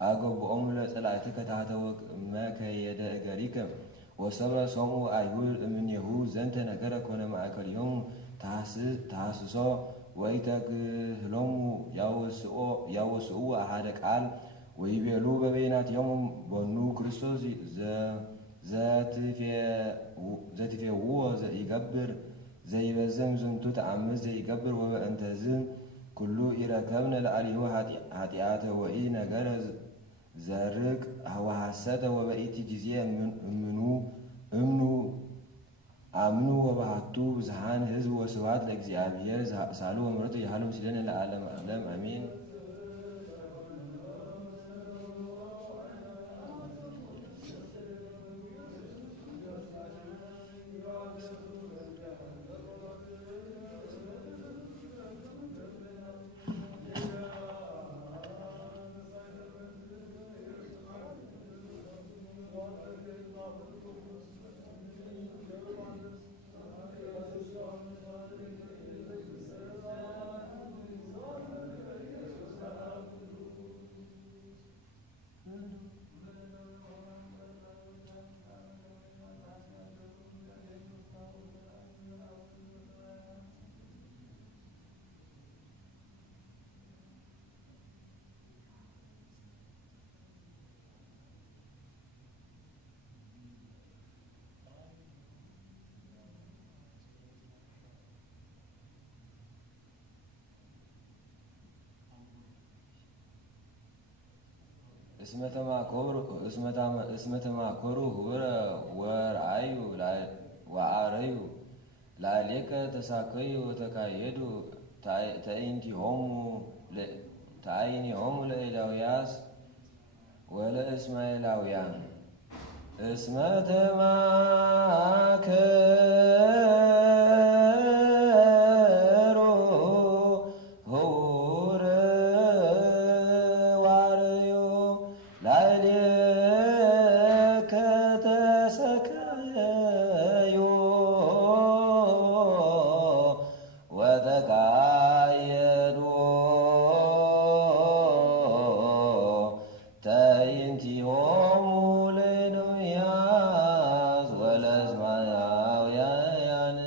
አገቦሙ ለጸላእትከ ታሕተ መከየደ እገሪከ ወሰበ ሶምዑ አይሁድ እምኔሁ ዘንተ ነገረ ኮነ ማእከልዮሙ ተሐስሶ ወኢተክህሎሙ ያወስኡ አሐደ ቃል ወይቤሉ በበይናቲሆሙ ቦኑ ክርስቶስ ዘትፌውዎ ይገብር ዘይበዝም ዝንቱ ተአምር ዘይገብር ወበእንተዝ ኩሉ ኢረከብነ ለአልዮ ኃጢአተ ወኢ ነገረ ዘርቅ ወሐሰተ ወበኢቲ ጊዜ አምኑ ወባህቱ ብዙሃን ሕዝብ ወስብሐት ለእግዚአብሔር ሳሉ ወምሕረቱ ይሃሉ ምስሌነ ለዓለመ ዓለም አሜን። እስመ ተማከሩ ህቡረ ወአረዩ ላዕሌከ ተሳከዩ ወተካየዱ ተአይኒሆሙ ለኤላውያስ ወለእስማኤላውያን እስመ ተማከሩ ህቡረ ወአረዩ ላዕሌከ ተሳከዩ ወተካየዱ ተአይንቲሆሙ ለኤላውያስ ወለእስማኤላውያን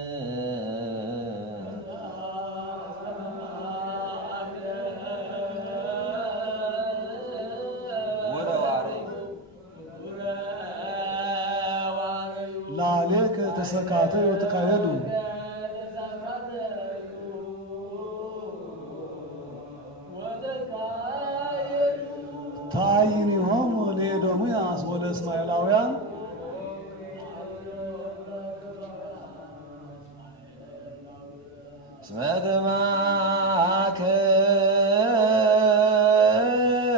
ላዕሌከ ተሰካተዩ ወተካየዱ ተአይኒሆሙ ለኤዶምያስ ወለእስማኤላውያን እስመ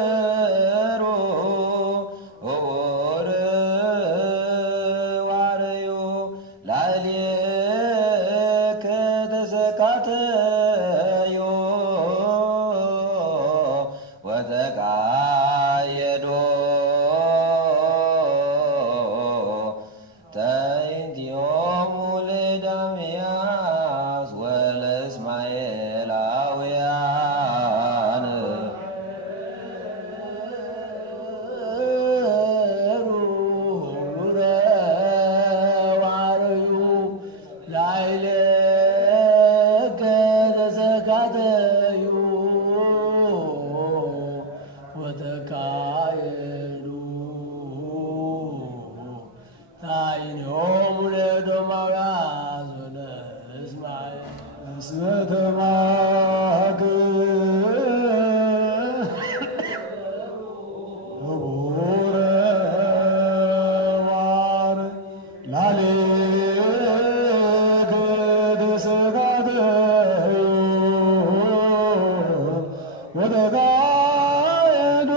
ተማከሩ ህቡረ ወአረዩ ላዕሌከ ተሳከዩ ወተካየዱ ተአይንቲሆሙ ለኤዶምያስ ወለእስማኤላውያን ህቡረ ወአረዩ ላዕሌከ ተሳከዩ ወተካየዱ ተአይኒሆሙ ለኤዶማውያን ወለእስማኤል እስመ ተማከሩ ህቡረ ወአረዩ ላዕሌከ ተሳከዩ ወተካየዱ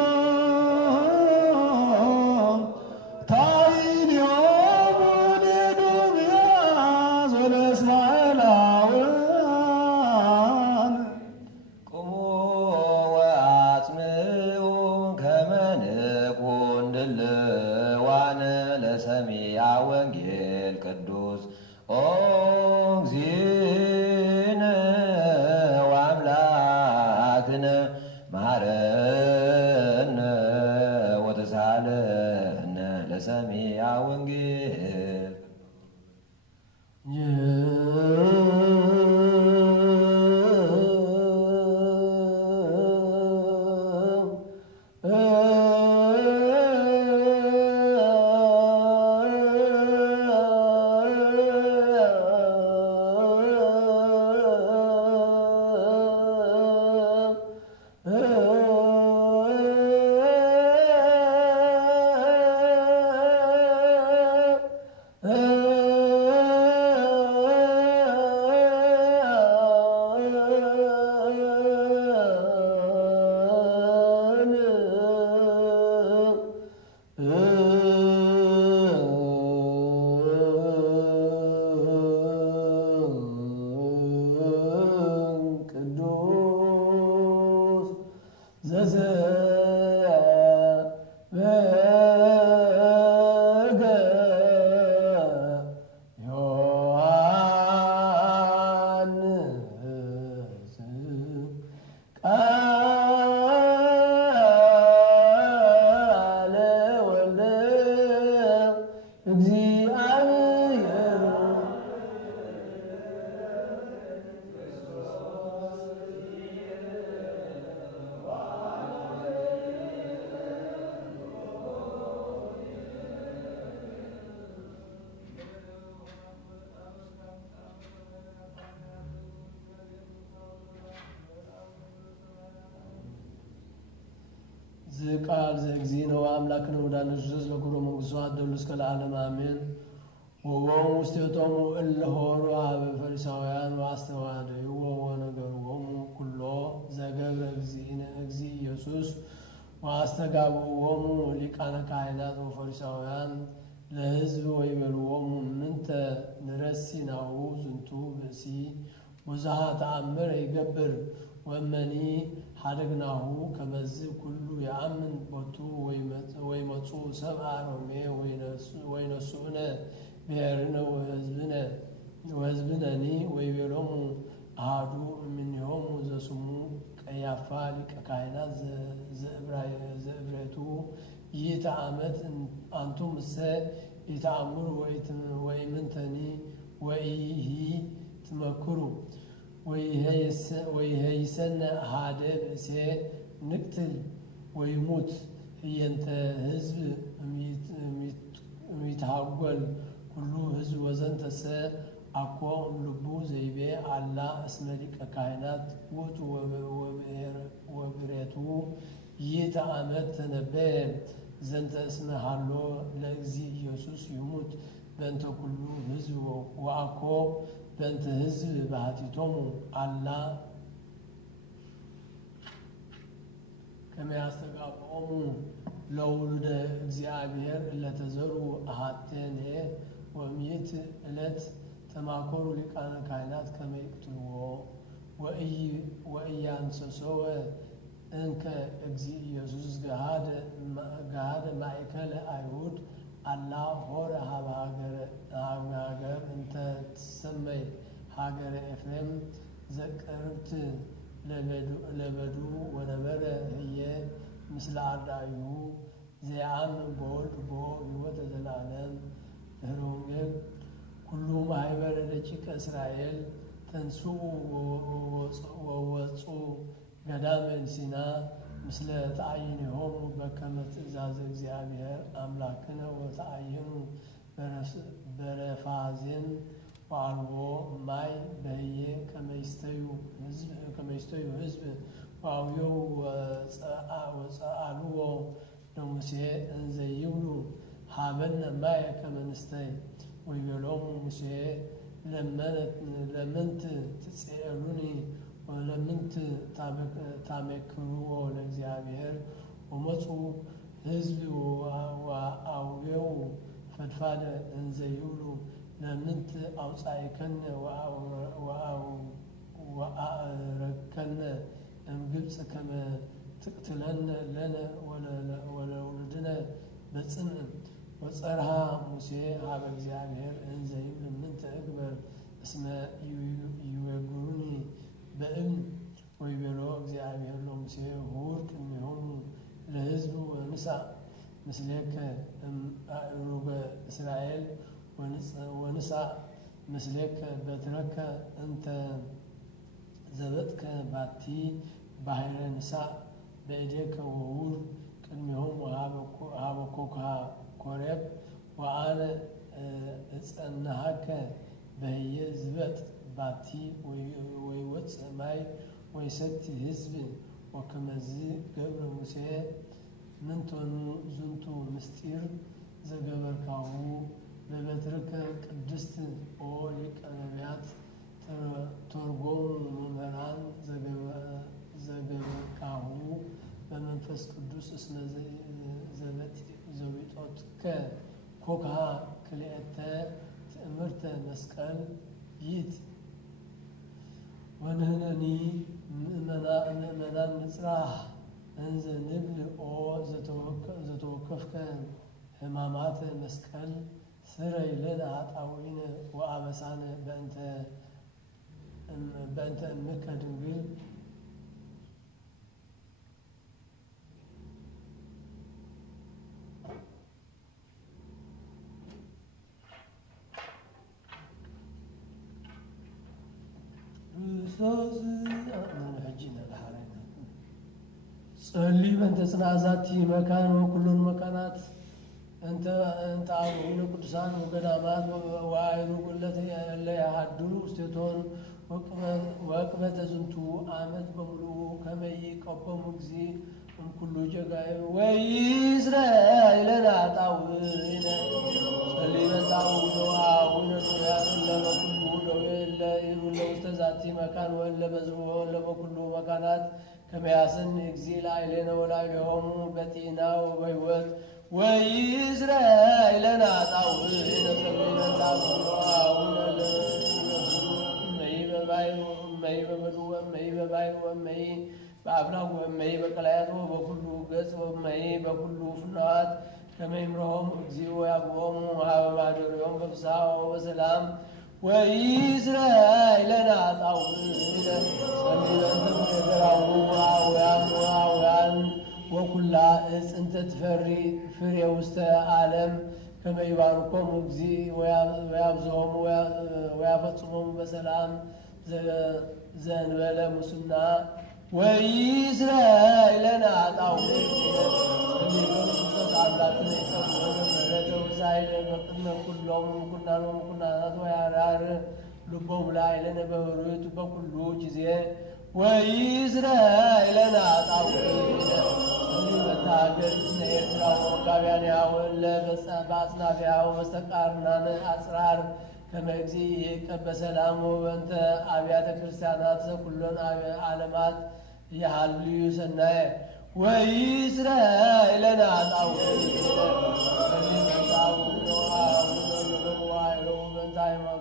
ታይንዮሙ ለኤዶምያስ ወለእስማኤላውያን ቁሙ ወአጽምዑ ከመ ንኩን ድልዋነ ለሰሚዐ ወንጌል ቅዱስ ኦ እግዚእነ ወአምላክነ መሐረነ ወተሳሃለነ ለሰሚዐ ወንጌል ቃል ዘእግዚእነ ወአምላክነ ወዳነ ኢየሱስ ለኩሉ መንግሥቱ አደሉ እስከ ለዓለም አሜን። ወወሙ ውስቴቶሙ እለ ሆሩ ኀበ ፈሪሳውያን ወአስተዋደዩ ወነገሮሙ ኩሎ ዘገብረ እግዚእነ እግዚእ ኢየሱስ ወአስተጋብኦሙ ሊቃነ ካህናት ወፈሪሳውያን ለሕዝብ ወይቤልዎሙ ምንተ ንረሲ ናሁ ዝንቱ ብእሲ ወዘሃ ተአምረ ይገብር ወመኒ ሐደግናሁ ከመዝ ኩሉ የአምን ቦቱ ወይመጹ ሰብአ ሮሜ ወይነሱእነ ብሔርነ ወሕዝብነኒ ወይቤሎሙ አሐዱ እምኔሆሙ ዘስሙ ቀያፋ ሊቀ ካህናት ዘዕብረቱ ይእተ አንቱምሰ ኢተአምሩ ወኢምንተኒ ወኢሂ ትመክሩ ወይሄይሰነ አሐደ ብእሴ ንቅትል ወይሙት ህየንተ ሕዝብ እሚትሃጐል ኩሉ ሕዝብ ወዘንተሰ አኮ እምልቡ ዘይቤ አላ እስመ ሊቀ ካህናት ውእቱ ወብሬቱ ይእተ ዓመት ተነበየ ዘንተ እስመ ሀሎ ለእግዚእ ኢየሱስ ይሙት በእንተ ኩሉ ሕዝብ ወአኮ በእንተ ሕዝብ ባሕቲቶሙ አላ ከመ ያስተጋብኦሙ ለውሉደ እግዚአብሔር እለተዘሩ አሐቴኔ ወሚእት ዕለት ተማከሩ ሊቃነ ካህናት ከመ ይቅትልዎ ወኢያንሰሶወ እንከ እግዚእ ኢየሱስ ገሃደ ማእከለ አይሁድ አላ ሆረ ሀበ ሀገር እንተ ትሰመይ ሀገረ ኤፍሬም ዘቅርብት ለበዱ ወነበረ ህየ ምስለ አርዳኢሁ ዘየአምን በወልድ ቦ ሕይወተ ዘለዓለም ድኅረ ወንጌል ኩሉ ማኅበረ ደቂቀ እስራኤል ተንሥኡ ወወፁ ገዳመ ሲና ምስለ ተአይንሆሙ በከመ ትእዛዘ እግዚአብሔር አምላክነ ወተአይኑ በረፋዜን ወአልቦ ማይ በህየ ከመ ይስተዩ ሕዝብ ወአውየው ወጸአልዎ ለሙሴ እንዘ ይብሉ ሀበነ ማየ ከመ ንስተይ ወይቤሎሙ ሙሴ ለምንት ትጽኤሉኒ ولمنت ታመክሩ ለእግዚአብሔር ወመፁ ህዝብ ወአውየው ፈድፋደ እንዘይብሉ ለምንት አውፃይከነ ወአረከነ እምግብፅ ከመ ትቅትለነ ለነ ወለውልድነ በጽንዕ ወፀርሃ ሙሴ ሀበ እግዚአብሔር እንዘይብል ምንተ እግበር እስመ ይወግሩኒ በእም ወይቤሎ እግዚአብሔር ለሙሴ ሁር ቅድሜሆሙ ለህዝቡ ወንሳእ ምስሌከ እምአእሩገ እስራኤል ወንሳእ ምስሌከ በትረከ እንተ ዘበጥከ ባቲ ባሕረ ንሳእ በእዴከ ወሁር ቅድሜሆሙ ሀበ ኮከበ ኮሬብ ወአነ እጸንሐከ በህየ ዝበጥ ባቲ ወይወፅእ ማይ ወይሰቲ ህዝብ ወከመዝ ገብረ ሙሴ ምንቶኑ ዝንቱ ምስጢር ዘገበርካሁ በበትርከ ቅድስት ኦ ሊቀ ነቢያት ተርጎሙ መምህራን ዘገበርካሁ በመንፈስ ቅዱስ እስመ ዘቢጦትከ ኮክሃ ክልኤተ ትእምርተ መስቀል ይእቲ ወንህነኒ ምእመናን ንጽራህ እንዘ ንብል ኦ ዘተወከፍከ ሕማማተ መስቀል ስረይ ለነ ኃጣውኢነ ወአበሳነ በእንተ እምከ ድንግል ጸልይ በእንተ ጽንዓ ዛቲ መካን ወኩሎን መካናት እንተ አቡነ ቅዱሳን ወገዳማት ወአእሩግ እለ ያሃድሩ ውስቴቶን ወቅበተ ዝንቱ ዓመት በሙሉ ከመ ይቀበሙ እግዚእ እምኩሉ ጀጋዩ ወይእስራኤል ኃጣውኢነ ጸልይ በእንተ አቡነ ለበኩሉ ደዌ ለውስተ ዛቲ መካን ወእለ በዝቦ ለበኩሉ መካናት ከመ ያስን እግዚእ ላዕሌነ ወላዕሌሆሙ በጤና ወበሕይወት ወይእስራኤል ኃጣውኢነ ጸልይ በእንተ አቡነ እመይ በማይ ወእመይ በምድር ወእመይ በማይ ወእመይ በአፍላግ ወእመይ በቀላያት ወበኩሉ ገጽ ወእመይ በኩሉ ፍናዋት ከመ ይምርሖሙ እግዚእ ወያብቦሙ ሀበ ማደሪዮሙ በፍስሓ ወበሰላም ወይእስራኤል ኃጣውኢነ ጸልይ በእንተ ነገራሁ አውያን ወኩላ እፅ እንተ ትፈሪ ፍሬ ውስተ ዓለም ከመ ይባርኮሙ እግዚእ ወያብዝሖሙ ወያፈጽሞሙ በሰላም ዘእንበለ ሙስና ወይእስራኤል ኃጣውኢነ ጸልይ በክርስቶስ አምላክነ ይጸውዖሙ ምሕረተ ወሳይለ በቅድመ ኩሎሙ ኩናኖሙ ኩናናት ወያዳር ልቦሙ ላዕሌነ በህሩት በኩሉ ጊዜ ወይእስራኤል ኃጣውኢነ ጸልይ በእንተ ሀገሪትነ ኤርትራ ወመጋቢያንሃ ወእለ በአጽናፊሃ ወመስተቃርናነ አጽራር ከመ እግዚእ ይዕቀብ በሰላም ወበእንተ አብያተ ክርስቲያናት ዘኩሎን ዓለማት ያሃልዩ ሰናየ ወይእስራኤል ኃጣውኢነ ጸልይ በእንተ አቡነ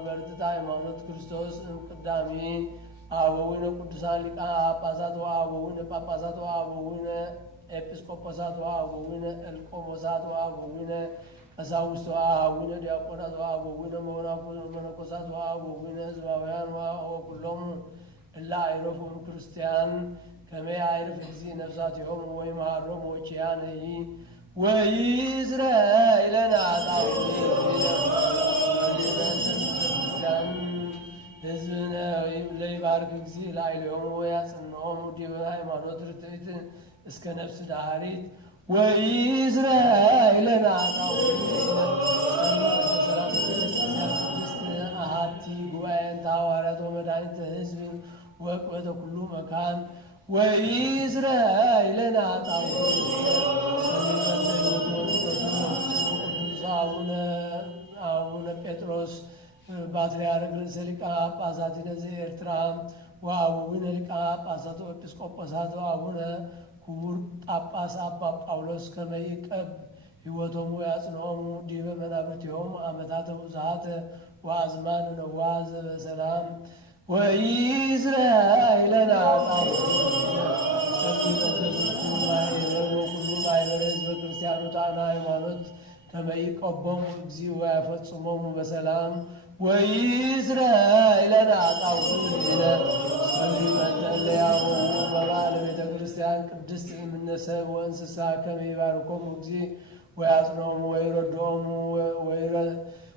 በእንተ ሃይማኖት ክርስቶስ እምቅዳሜ አበዊነ ቅዱሳን ሊቃነ ጳጳሳት ወአበዊነ ጳጳሳት ወአበዊነ ኤጲስቆጶሳት ወአበዊነ ኤጲስቆጶሳት ወአበዊነ ቀሳውስት ወአበዊነ ዲያቆናት ወአበዊነ መነኮሳት ወአበዊነ ሕዝባውያን ወኩሎሙ እለ አዕረፉ እምክርስቲያን ከመ ያዕርፍ እግዚእ ነፍሳቲሆሙ ወይምሃሮሙ ወኪያነሂ ወይእስራኤል ኃጣውኢነ ሕዝብነ ለይባርክ እግዚእ ላዕሌሆሙ ወያጽንዖሙ ዲበ ሃይማኖት ርትዕት እስከ ነፍስ ዳሃሪት ወይእስራኤል ኃጣውኢነ ቅድስት አሐቲ ጉባኤ እንተ ሐዋርያት ወመድኃኒተ ሕዝብ ወቅበተ ኩሉ መካን ወይእስራኤል ኃጣውኢነ ቅዱስ አቡነ ጴጥሮስ ፓትርያርክ ርእሰ ሊቃነ ጳጳሳት ዘኤርትራ ወአቡነ ሊቀ ጳጳሳት ወኤጲስቆጶሳት ወአቡነ ክቡር ጳጳስ አባ ጳውሎስ ከመ ይቀብ ሕይወቶሙ ያጽንዖሙ ዲበ መናብርቲሆሙ ዓመታተ ብዙኃተ ወአዝማነ ነዋዘ በሰላም ወኢይዝረይ ለነ ኃጣውእ ወኩሉ ማኅበረ ሕዝበ ክርስቲያኑ ጣና ሃይማኖት ከመ ይቀቦሙ እግዚእ ወያፈጽሞሙ በሰላም ወኢይዝረይ ለነ ኃጣውእ በእንተ ያቦሙ በበዓለ ቤተ ክርስቲያን ቅድስት እምነ ሰብእ ወእንስሳ ከመ ይባርኮሙ እግዚእ ወያጽንዖሙ ወይረድኦሙ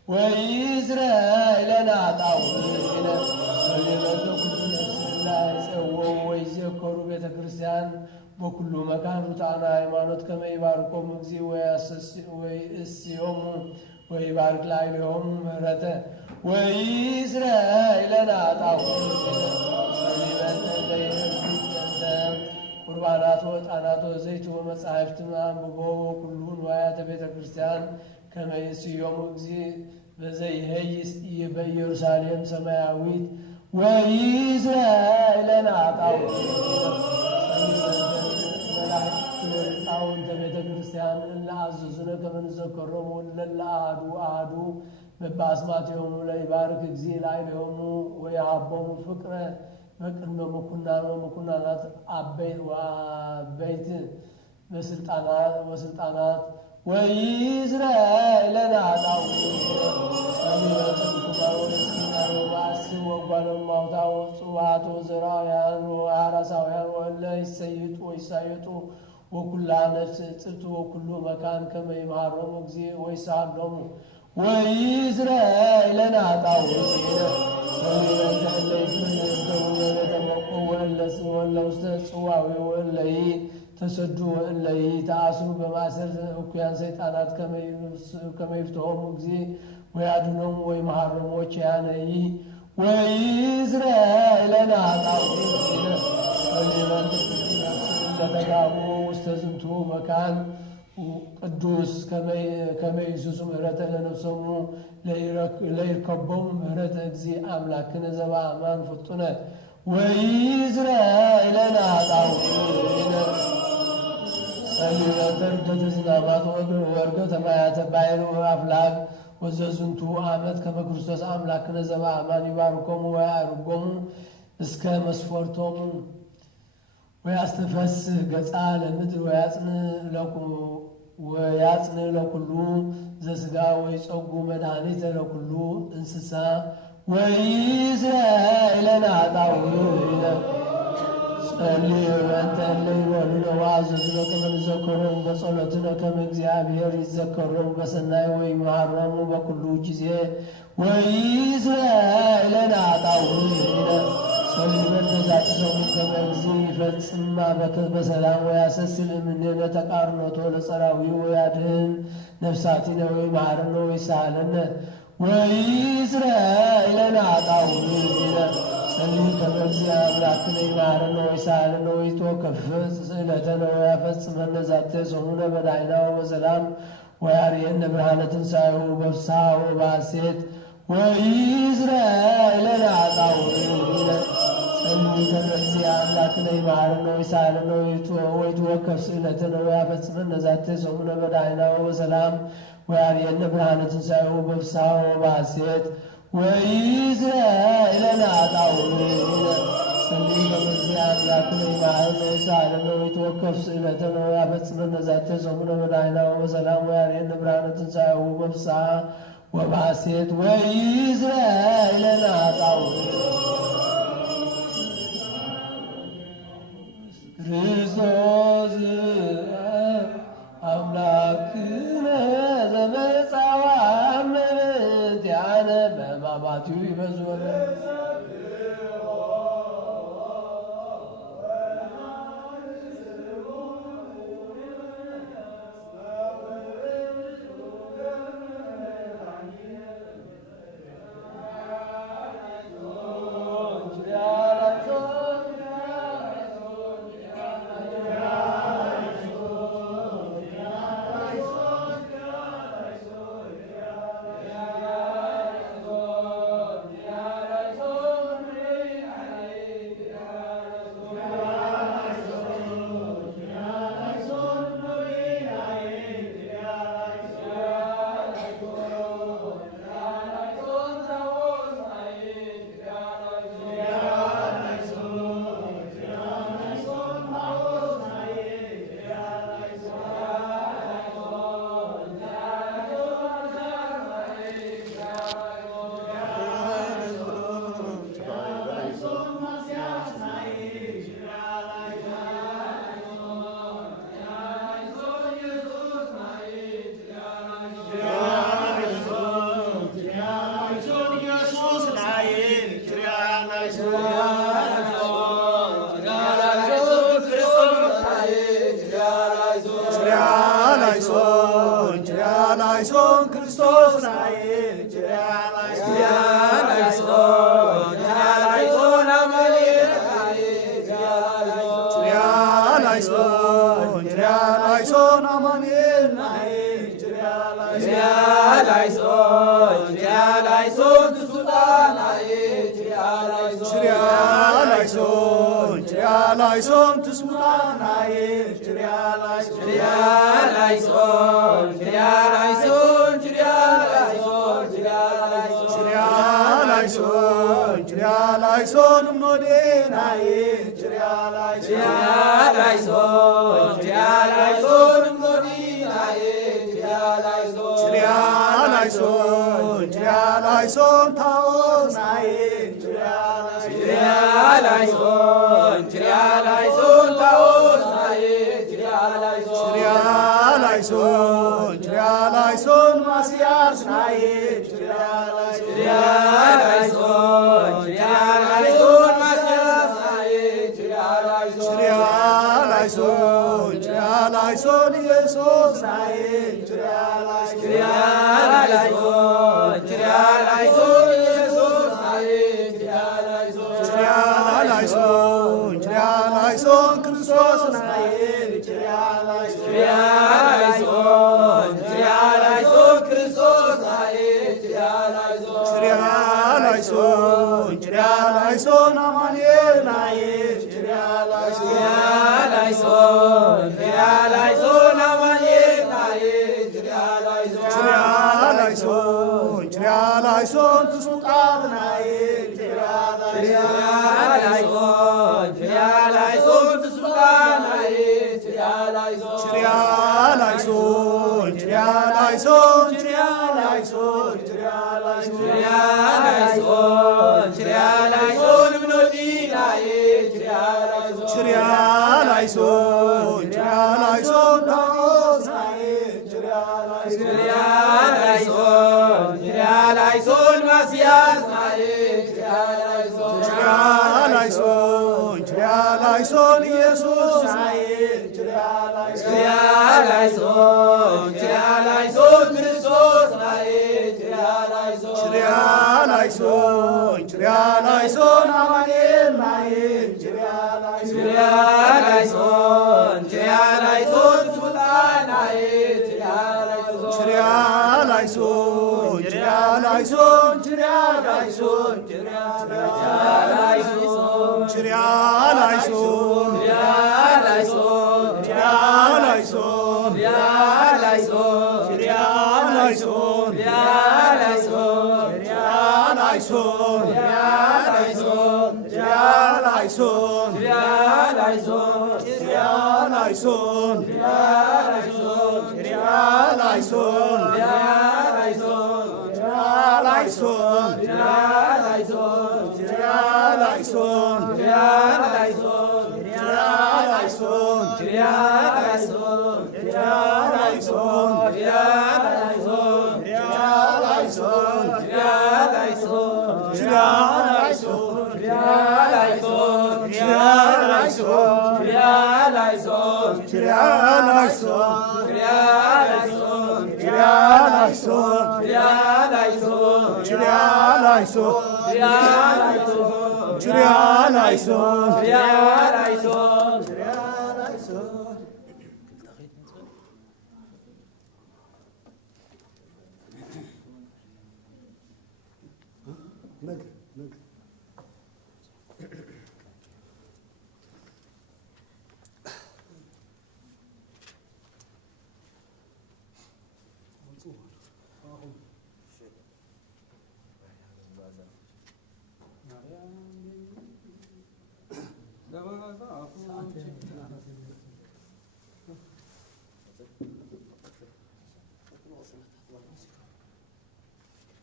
ወኢይዝረይ ለነ ኃጣውእ በእንተ ኩሉ ነፍስ እለ ይጼውዑ ወይዜከሩ ቤተ ክርስቲያን በኩሉ መካን ሩታነ ሃይማኖት ከመ ይባርኮሙ እግዚእ ወይእስዮሙ ወይባርክ ላዕሌሆሙ ምሕረተ ወኢይዝረይ ለነ ኃጣውእ ቁርባናት ወዕጣናት ወዘይት ወመጻሕፍት አንብቦ ወኩሉ ንዋያተ ቤተ ክርስቲያን ከመ ይስዮሙ እግዚእ በዘይሄይስ በኢየሩሳሌም ሰማያዊት ወኢይዝረይ ለነ ኃጣውእ ሊቃውንተ ቤተ ክርስቲያን እለ አዘዙነ ከመ ንዘከሮሙ እለ አሐዱ በአስማቲሆሙ ለይባርክ እግዚእ ላዕሌሆሙ ወየሀቦሙ ፍቅረ በቅድመ ምኩናን ወምኩናናት አበይት በስልጣናት ወኢይዝረይ ለነ ኃጣውእ ወአስብ ወጓለ እማውታ ወጽዋዓት ወዘራውያን ወአራሳውያን ወእለ ይሰይጡ ወይሳየጡ ወኩላ ነፍስ እጽብት ወኩሉ መካን ከመ ይምሃሮሙ እግዚእ ወይሳሃሎሙ ወኢይዝረይ ለነ ኃጣውእ ወእለ ውስተ ጽዋዌ ወእለይ ተሰዱ ወእለይ ተአስሩ በማእሰር እኩያን ሰይጣናት ከመ ይፍትሖሙ እግዚእ ወያድኅኖሙ ወይምሃሮሙ ወኪያነይ ወኢይዝረይ ለነ ኃጣውእ ለተጋቡ ውስተ ዝንቱ መካን ቅዱስ ከመ ይሱሱ ምሕረተ ለነፍሶሙ ለይርከቦሙ ምሕረተ እግዚእ አምላክነ ዘበአማን ፍጡነ ወኢይዝረይ ለነ ኃጣውእ ጸሊበተ ርደተ ዝናማት ወዕርገተ ማያተ ባሕር ወአፍላግ ወዘዝንቱ ዓመት ከመ ክርስቶስ አምላክነ ዘበአማን ይባርኮሙ ወያዕርጎሙ እስከ መስፈርቶሙ ወያስተፈስህ ገጻ ለምድር ወያጽንዕ ለኩሉ ዘሥጋ ወይጸጉ መድኃኒተ ለኩሉ እንስሳ ወኢይዝረይ ለነ ኃጣውእ ጸልዩ በእንተ እለ ይበሉነ ወአዘዙነ ከመ ንዘከሮሙ በጸሎትነ ከመ እግዚአብሔር ይዘከሮሙ በሰናይ ወይምሃሮሙ በኩሉ ጊዜ ወኢይዝረይ ለነ ኃጣውእ ጸልዩ በእንተ ዛቲ ሰሙን ከመ እግዚእ ይፈጽማ በሰላም ወያሰስል እምኔነ ተቃርኖቶ ለጸራዊው ወያድኅን ነፍሳቲነ ወይምሃረነ ወይሳሃለነ ወኢይዝረይ ለነ ኃጣውእ ጸልዩ ከመ እግዚእ አምላክነ ይምሃረነ ወይሳሃለነ ወይትወከፍ ስእለተነ ወያፈጽመነ ዛተ ሰሙነ በዳይና ወበሰላም ወያርየነ ብርሃነ ትንሣኤሁ በፍስሐ ወበሐሴት ወኢይዝረይ ለነ ኃጣውእ ጸልዩ ከመ እግዚእ አምላክነ ይምሃረነ ወይሳሃለነ ወይትወከፍ ስእለተነ ወያፈጽመነ ዛተ ሰሙነ በዳይና ወበሰላም ወያርየነ ብርሃነ ትንሣኤሁ በፍስሐ ወበሐሴት ወኢይዝረይ ለነ ኃጣውእ ጸልዩ ከመ እግዚእ አምላክነ ይምሃረነ ወይሳሃለነ ወይትወከፍ ስእለተነ ወያፈጽመነ ዛተ ሰሙነ በዳይና ወበሰላም ወያርየነ ብርሃነ ትንሣኤሁ በፍስሐ ወበሐሴት ወኢይዝረይ ለነ ኃጣውእ ክርስቶስ አምላክነ ዘመጽአ እምእንቲአነ በሕማማቲሁ ይበዙነ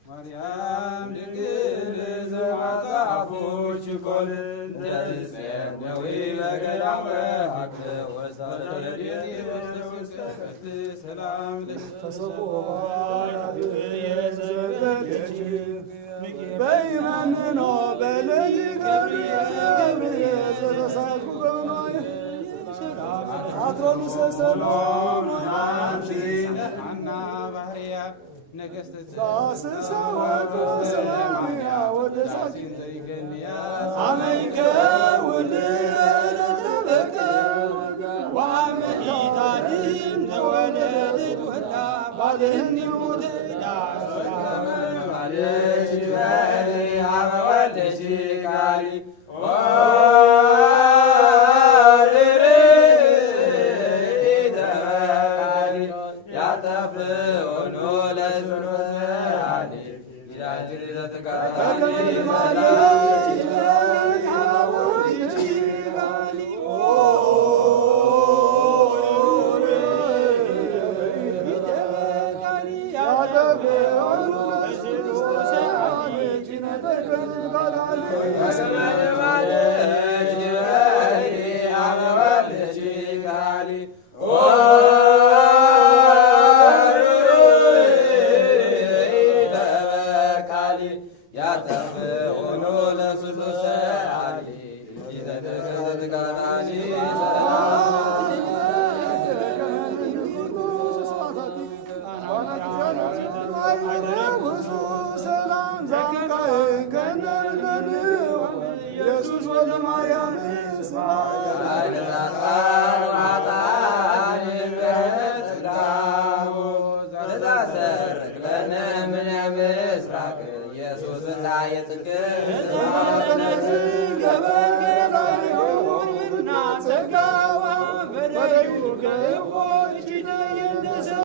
ማርያም ድንግል ዘዋጣፎች ቆል ዘጽነዊ ለገዳመ አክለ ወሳለደት የወሰከት ሰላም ለተሰቆባ የዘበች በይማንኖ በለሊ ገብርኤል ዘተሳቁ በማየ አትሮኑ ሰሰሎሞን አንቺ አና ባህሪያ ሳስሰወቱ ሰላምያ ወደሳት አመይከ ውልደተበከ ወአመኢታዲም ተወለድት ወታ ባልህን ይሙት ማለች በሪ አመወደሽ ቃሊ ኢየሱስ